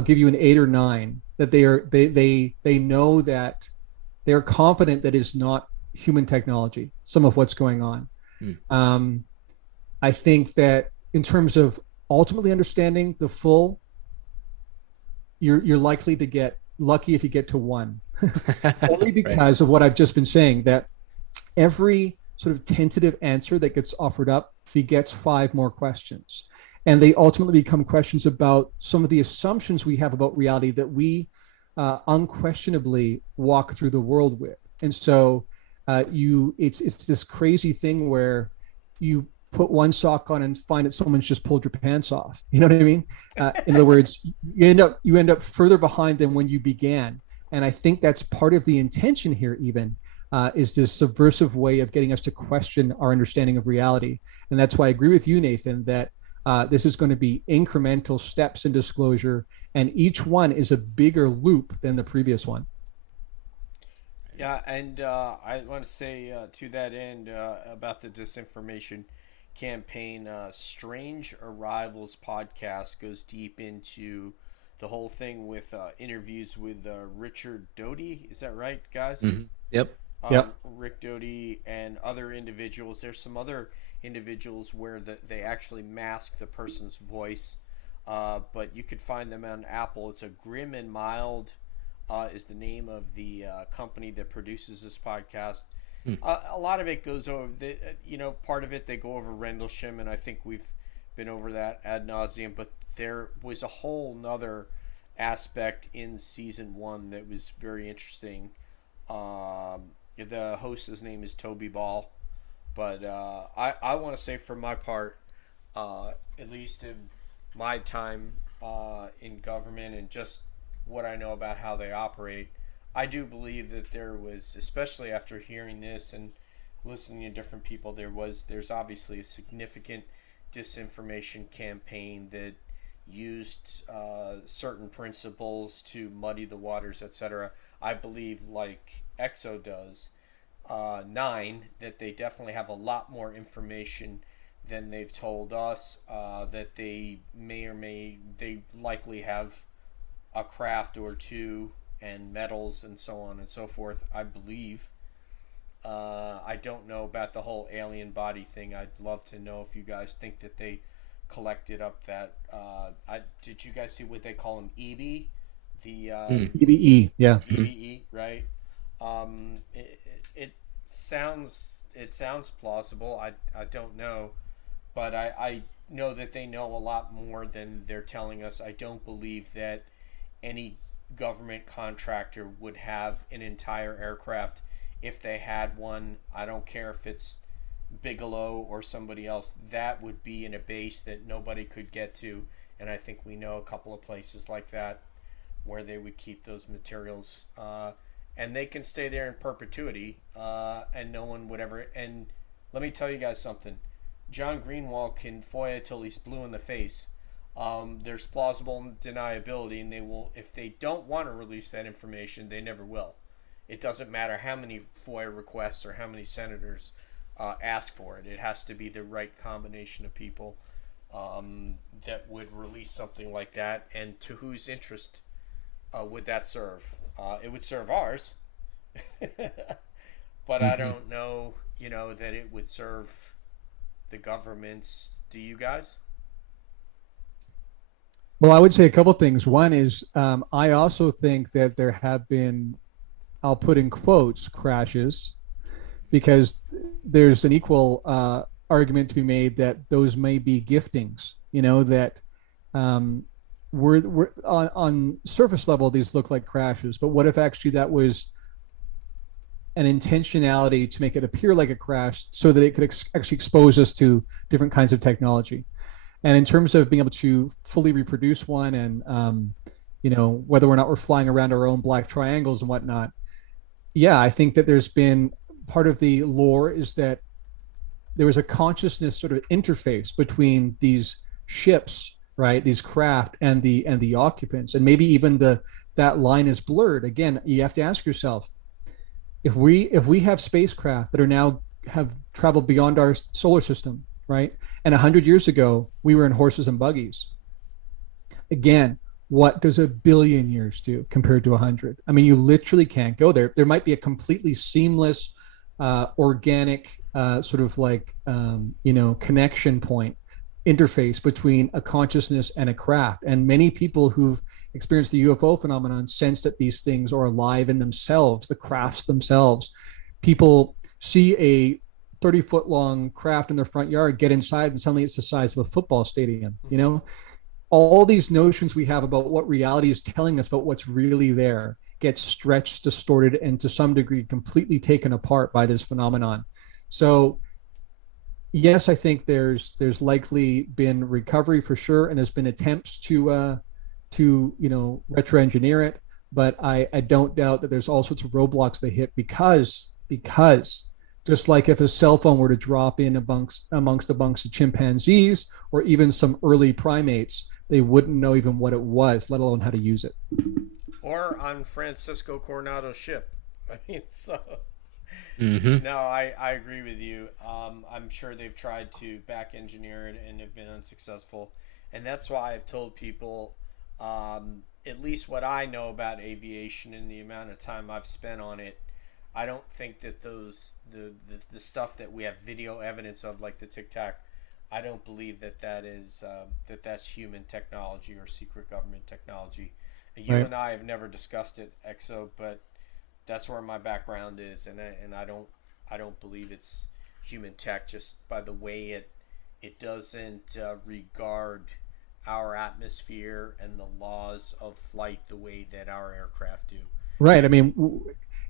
give you an 8 or 9, that they know that they're confident that it's not human technology, some of what's going on. I think that in terms of ultimately understanding the full, you're likely to get lucky if you get to 1, only because of what I've just been saying, that every sort of tentative answer that gets offered up begets 5 more questions. And they ultimately become questions about some of the assumptions we have about reality that we unquestionably walk through the world with. And so it's this crazy thing where you put one sock on and find that someone's just pulled your pants off. You know what I mean? In other words, you end up further behind than when you began. And I think that's part of the intention here, even is this subversive way of getting us to question our understanding of reality. And that's why I agree with you, Nathan, that This is going to be incremental steps in disclosure, and each one is a bigger loop than the previous one. Yeah, and I want to say to that end about the disinformation campaign. Strange Arrivals podcast goes deep into the whole thing with interviews with Richard Doty. Is that right, guys? Mm-hmm. Yep. Yep. Rick Doty and other individuals. There's some other individuals where they actually mask the person's voice, but you could find them on Apple. It's a Grim and Mild is the name of the company that produces this podcast. A lot of it goes over, part of it they go over Rendlesham, and I think we've been over that ad nauseum. But there was a whole nother aspect in season one that was very interesting. The host's name is Toby Ball, but I want to say for my part, at least in my time in government and just what I know about how they operate, I do believe that there was, especially after hearing this and listening to different people, there's obviously a significant disinformation campaign that used certain principles to muddy the waters, etc. I believe, like Exo does, Nine, that they definitely have a lot more information than they've told us. That they they likely have a craft or two and metals and so on and so forth, I believe. I don't know about the whole alien body thing. I'd love to know if you guys think that they collected up that. Did you guys see what they call them? EB? The EBE, yeah. EBE, right? It sounds plausible. I don't know, but I know that they know a lot more than they're telling us. I don't believe that any government contractor would have an entire aircraft. If they had one, I don't care if it's Bigelow or somebody else, that would be in a base that nobody could get to. And I think we know a couple of places like that where they would keep those materials, and they can stay there in perpetuity, and no one would ever. And let me tell you guys something: John Greenwald can FOIA till he's blue in the face. There's plausible deniability, and they will, if they don't want to release that information, they never will. It doesn't matter how many FOIA requests or how many senators ask for it. It has to be the right combination of people that would release something like that. And to whose interest would that serve? It would serve ours, but I don't know, that it would serve the government's. Do you guys? Well, I would say a couple things. One is I also think that there have been, I'll put in quotes, crashes, because there's an equal argument to be made that those may be giftings. That we're on surface level, these look like crashes, but what if actually that was an intentionality to make it appear like a crash so that it could actually expose us to different kinds of technology? And in terms of being able to fully reproduce one and, whether or not we're flying around our own black triangles and whatnot, yeah, I think that there's been part of the lore is that there was a consciousness sort of interface between these ships, right? These craft and the occupants, and maybe even that line is blurred. Again, you have to ask yourself, if we have spacecraft that are now have traveled beyond our solar system, right? And 100 years ago, we were in horses and buggies. Again, what does 1 billion years do compared to 100? I mean, you literally can't go there. There might be a completely seamless, organic sort of like, connection point, interface between a consciousness and a craft. And many people who've experienced the UFO phenomenon sense that these things are alive in themselves, the crafts themselves. People see a 30-foot long craft in their front yard, get inside, and suddenly it's the size of a football stadium. All these notions we have about what reality is telling us about what's really there gets stretched, distorted, and to some degree completely taken apart by this phenomenon. So yes, I think there's likely been recovery for sure, and there's been attempts to retro-engineer it, but I don't doubt that there's all sorts of roadblocks they hit because Just like if a cell phone were to drop in amongst a bunch of chimpanzees or even some early primates, they wouldn't know even what it was, let alone how to use it. Or on Francisco Coronado's ship. I mean, so Mm-hmm. no, I agree with you. I'm sure they've tried to back engineer it and have been unsuccessful, and that's why I've told people, at least what I know about aviation and the amount of time I've spent on it. I don't think that the stuff that we have video evidence of, like the Tic Tac, I don't believe that's human technology or secret government technology. You Right. and I have never discussed it, Exo, but that's where my background is, and I don't believe it's human tech just by the way it doesn't regard our atmosphere and the laws of flight the way that our aircraft do. Right. I mean,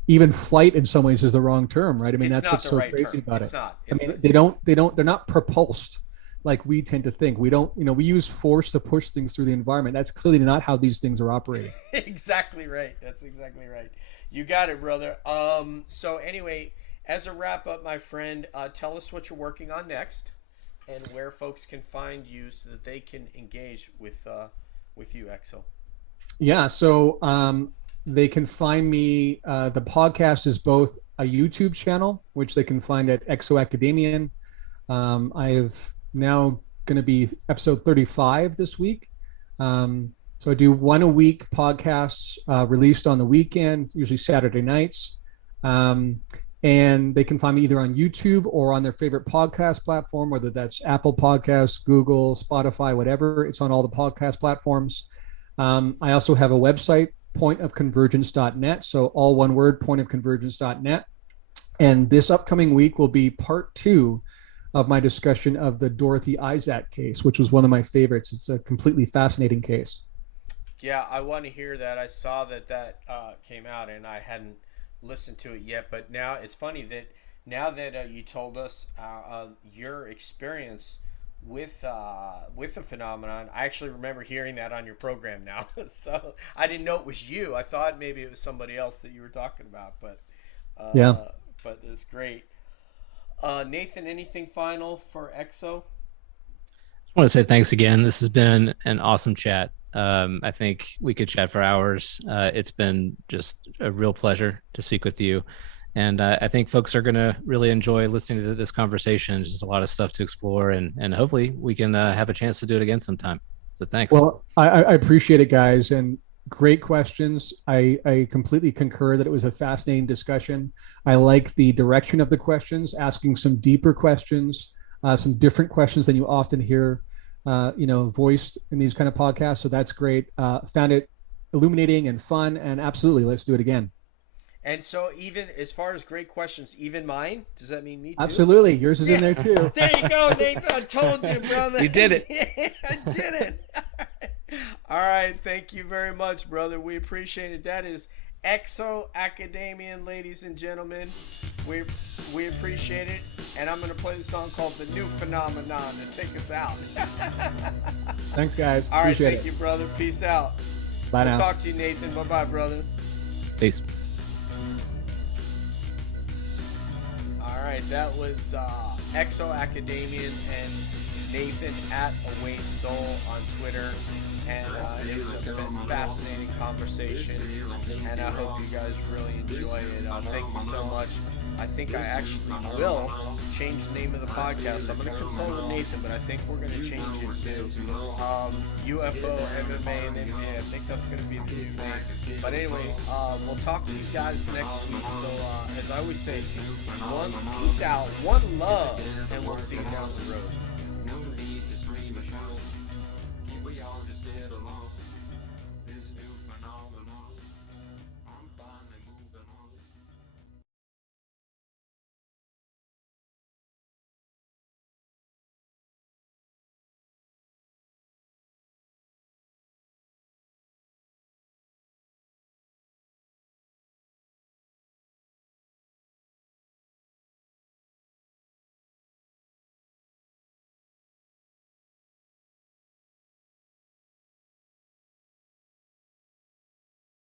even flight in some ways is the wrong term, right? I mean, It's that's not what's the so right crazy term. about It's it. not. I It's mean, a, they're not propulsed like we tend to think. We don't, we use force to push things through the environment. That's clearly not how these things are operating. exactly right. That's exactly right. You got it, brother. So anyway, as a wrap up, my friend, tell us what you're working on next, and where folks can find you so that they can engage with you, Exo. Yeah. So they can find me. The podcast is both a YouTube channel, which they can find at Exoacademian. I have now going to be episode 35 this week. So I do one a week podcasts released on the weekend, usually Saturday nights. Um, and they can find me either on YouTube or on their favorite podcast platform, whether that's Apple Podcasts, Google, Spotify, whatever. It's on all the podcast platforms. I also have a website, pointofconvergence.net. So all one word, pointofconvergence.net. And this upcoming week will be part 2 of my discussion of the Dorothy Isaac case, which was one of my favorites. It's a completely fascinating case. Yeah, I want to hear that. I saw that came out, and I hadn't listened to it yet. But now it's funny that now that you told us your experience with the phenomenon, I actually remember hearing that on your program now. So I didn't know it was you. I thought maybe it was somebody else that you were talking about. But Yeah. but it's great. Nathan, anything final for Exo? I want to say thanks again. This has been an awesome chat. I think we could chat for hours. It's been just a real pleasure to speak with you. And I think folks are going to really enjoy listening to this conversation. Just a lot of stuff to explore, and hopefully we can have a chance to do it again sometime. So thanks. Well, I appreciate it, guys, and great questions. I completely concur that it was a fascinating discussion. I like the direction of the questions, asking some deeper questions, some different questions than you often hear, voiced in these kind of podcasts. So that's great. Found it illuminating and fun, and absolutely, let's do it again. And so, even as far as great questions, even mine, does that mean me too? Absolutely, yours is in there too. There you go, Nathan. I told you, brother. You did it. Yeah, I did it. All right. Thank you very much, brother. We appreciate it. That is Exoacademian, ladies and gentlemen. We appreciate it. And I'm going to play the song called The New Phenomenon to take us out. Thanks, guys. All right. Appreciate Thank it. you, brother. Peace out. Bye We'll now. talk to you, Nathan. Bye-bye, brother. Peace. All right, that was Exoacademian and Nathan at Await Soul on Twitter, and it was a fascinating conversation, and I hope you guys really enjoy it. Thank you so much. I think I actually will change the name of the podcast. I'm going to consult with Nathan, but I think we're going to change it to UFO, MMA, and MMA. I think that's going to be the new name. But anyway, we'll talk to you guys next week. So, as I always say, one peace out, one love, and we'll see you guys.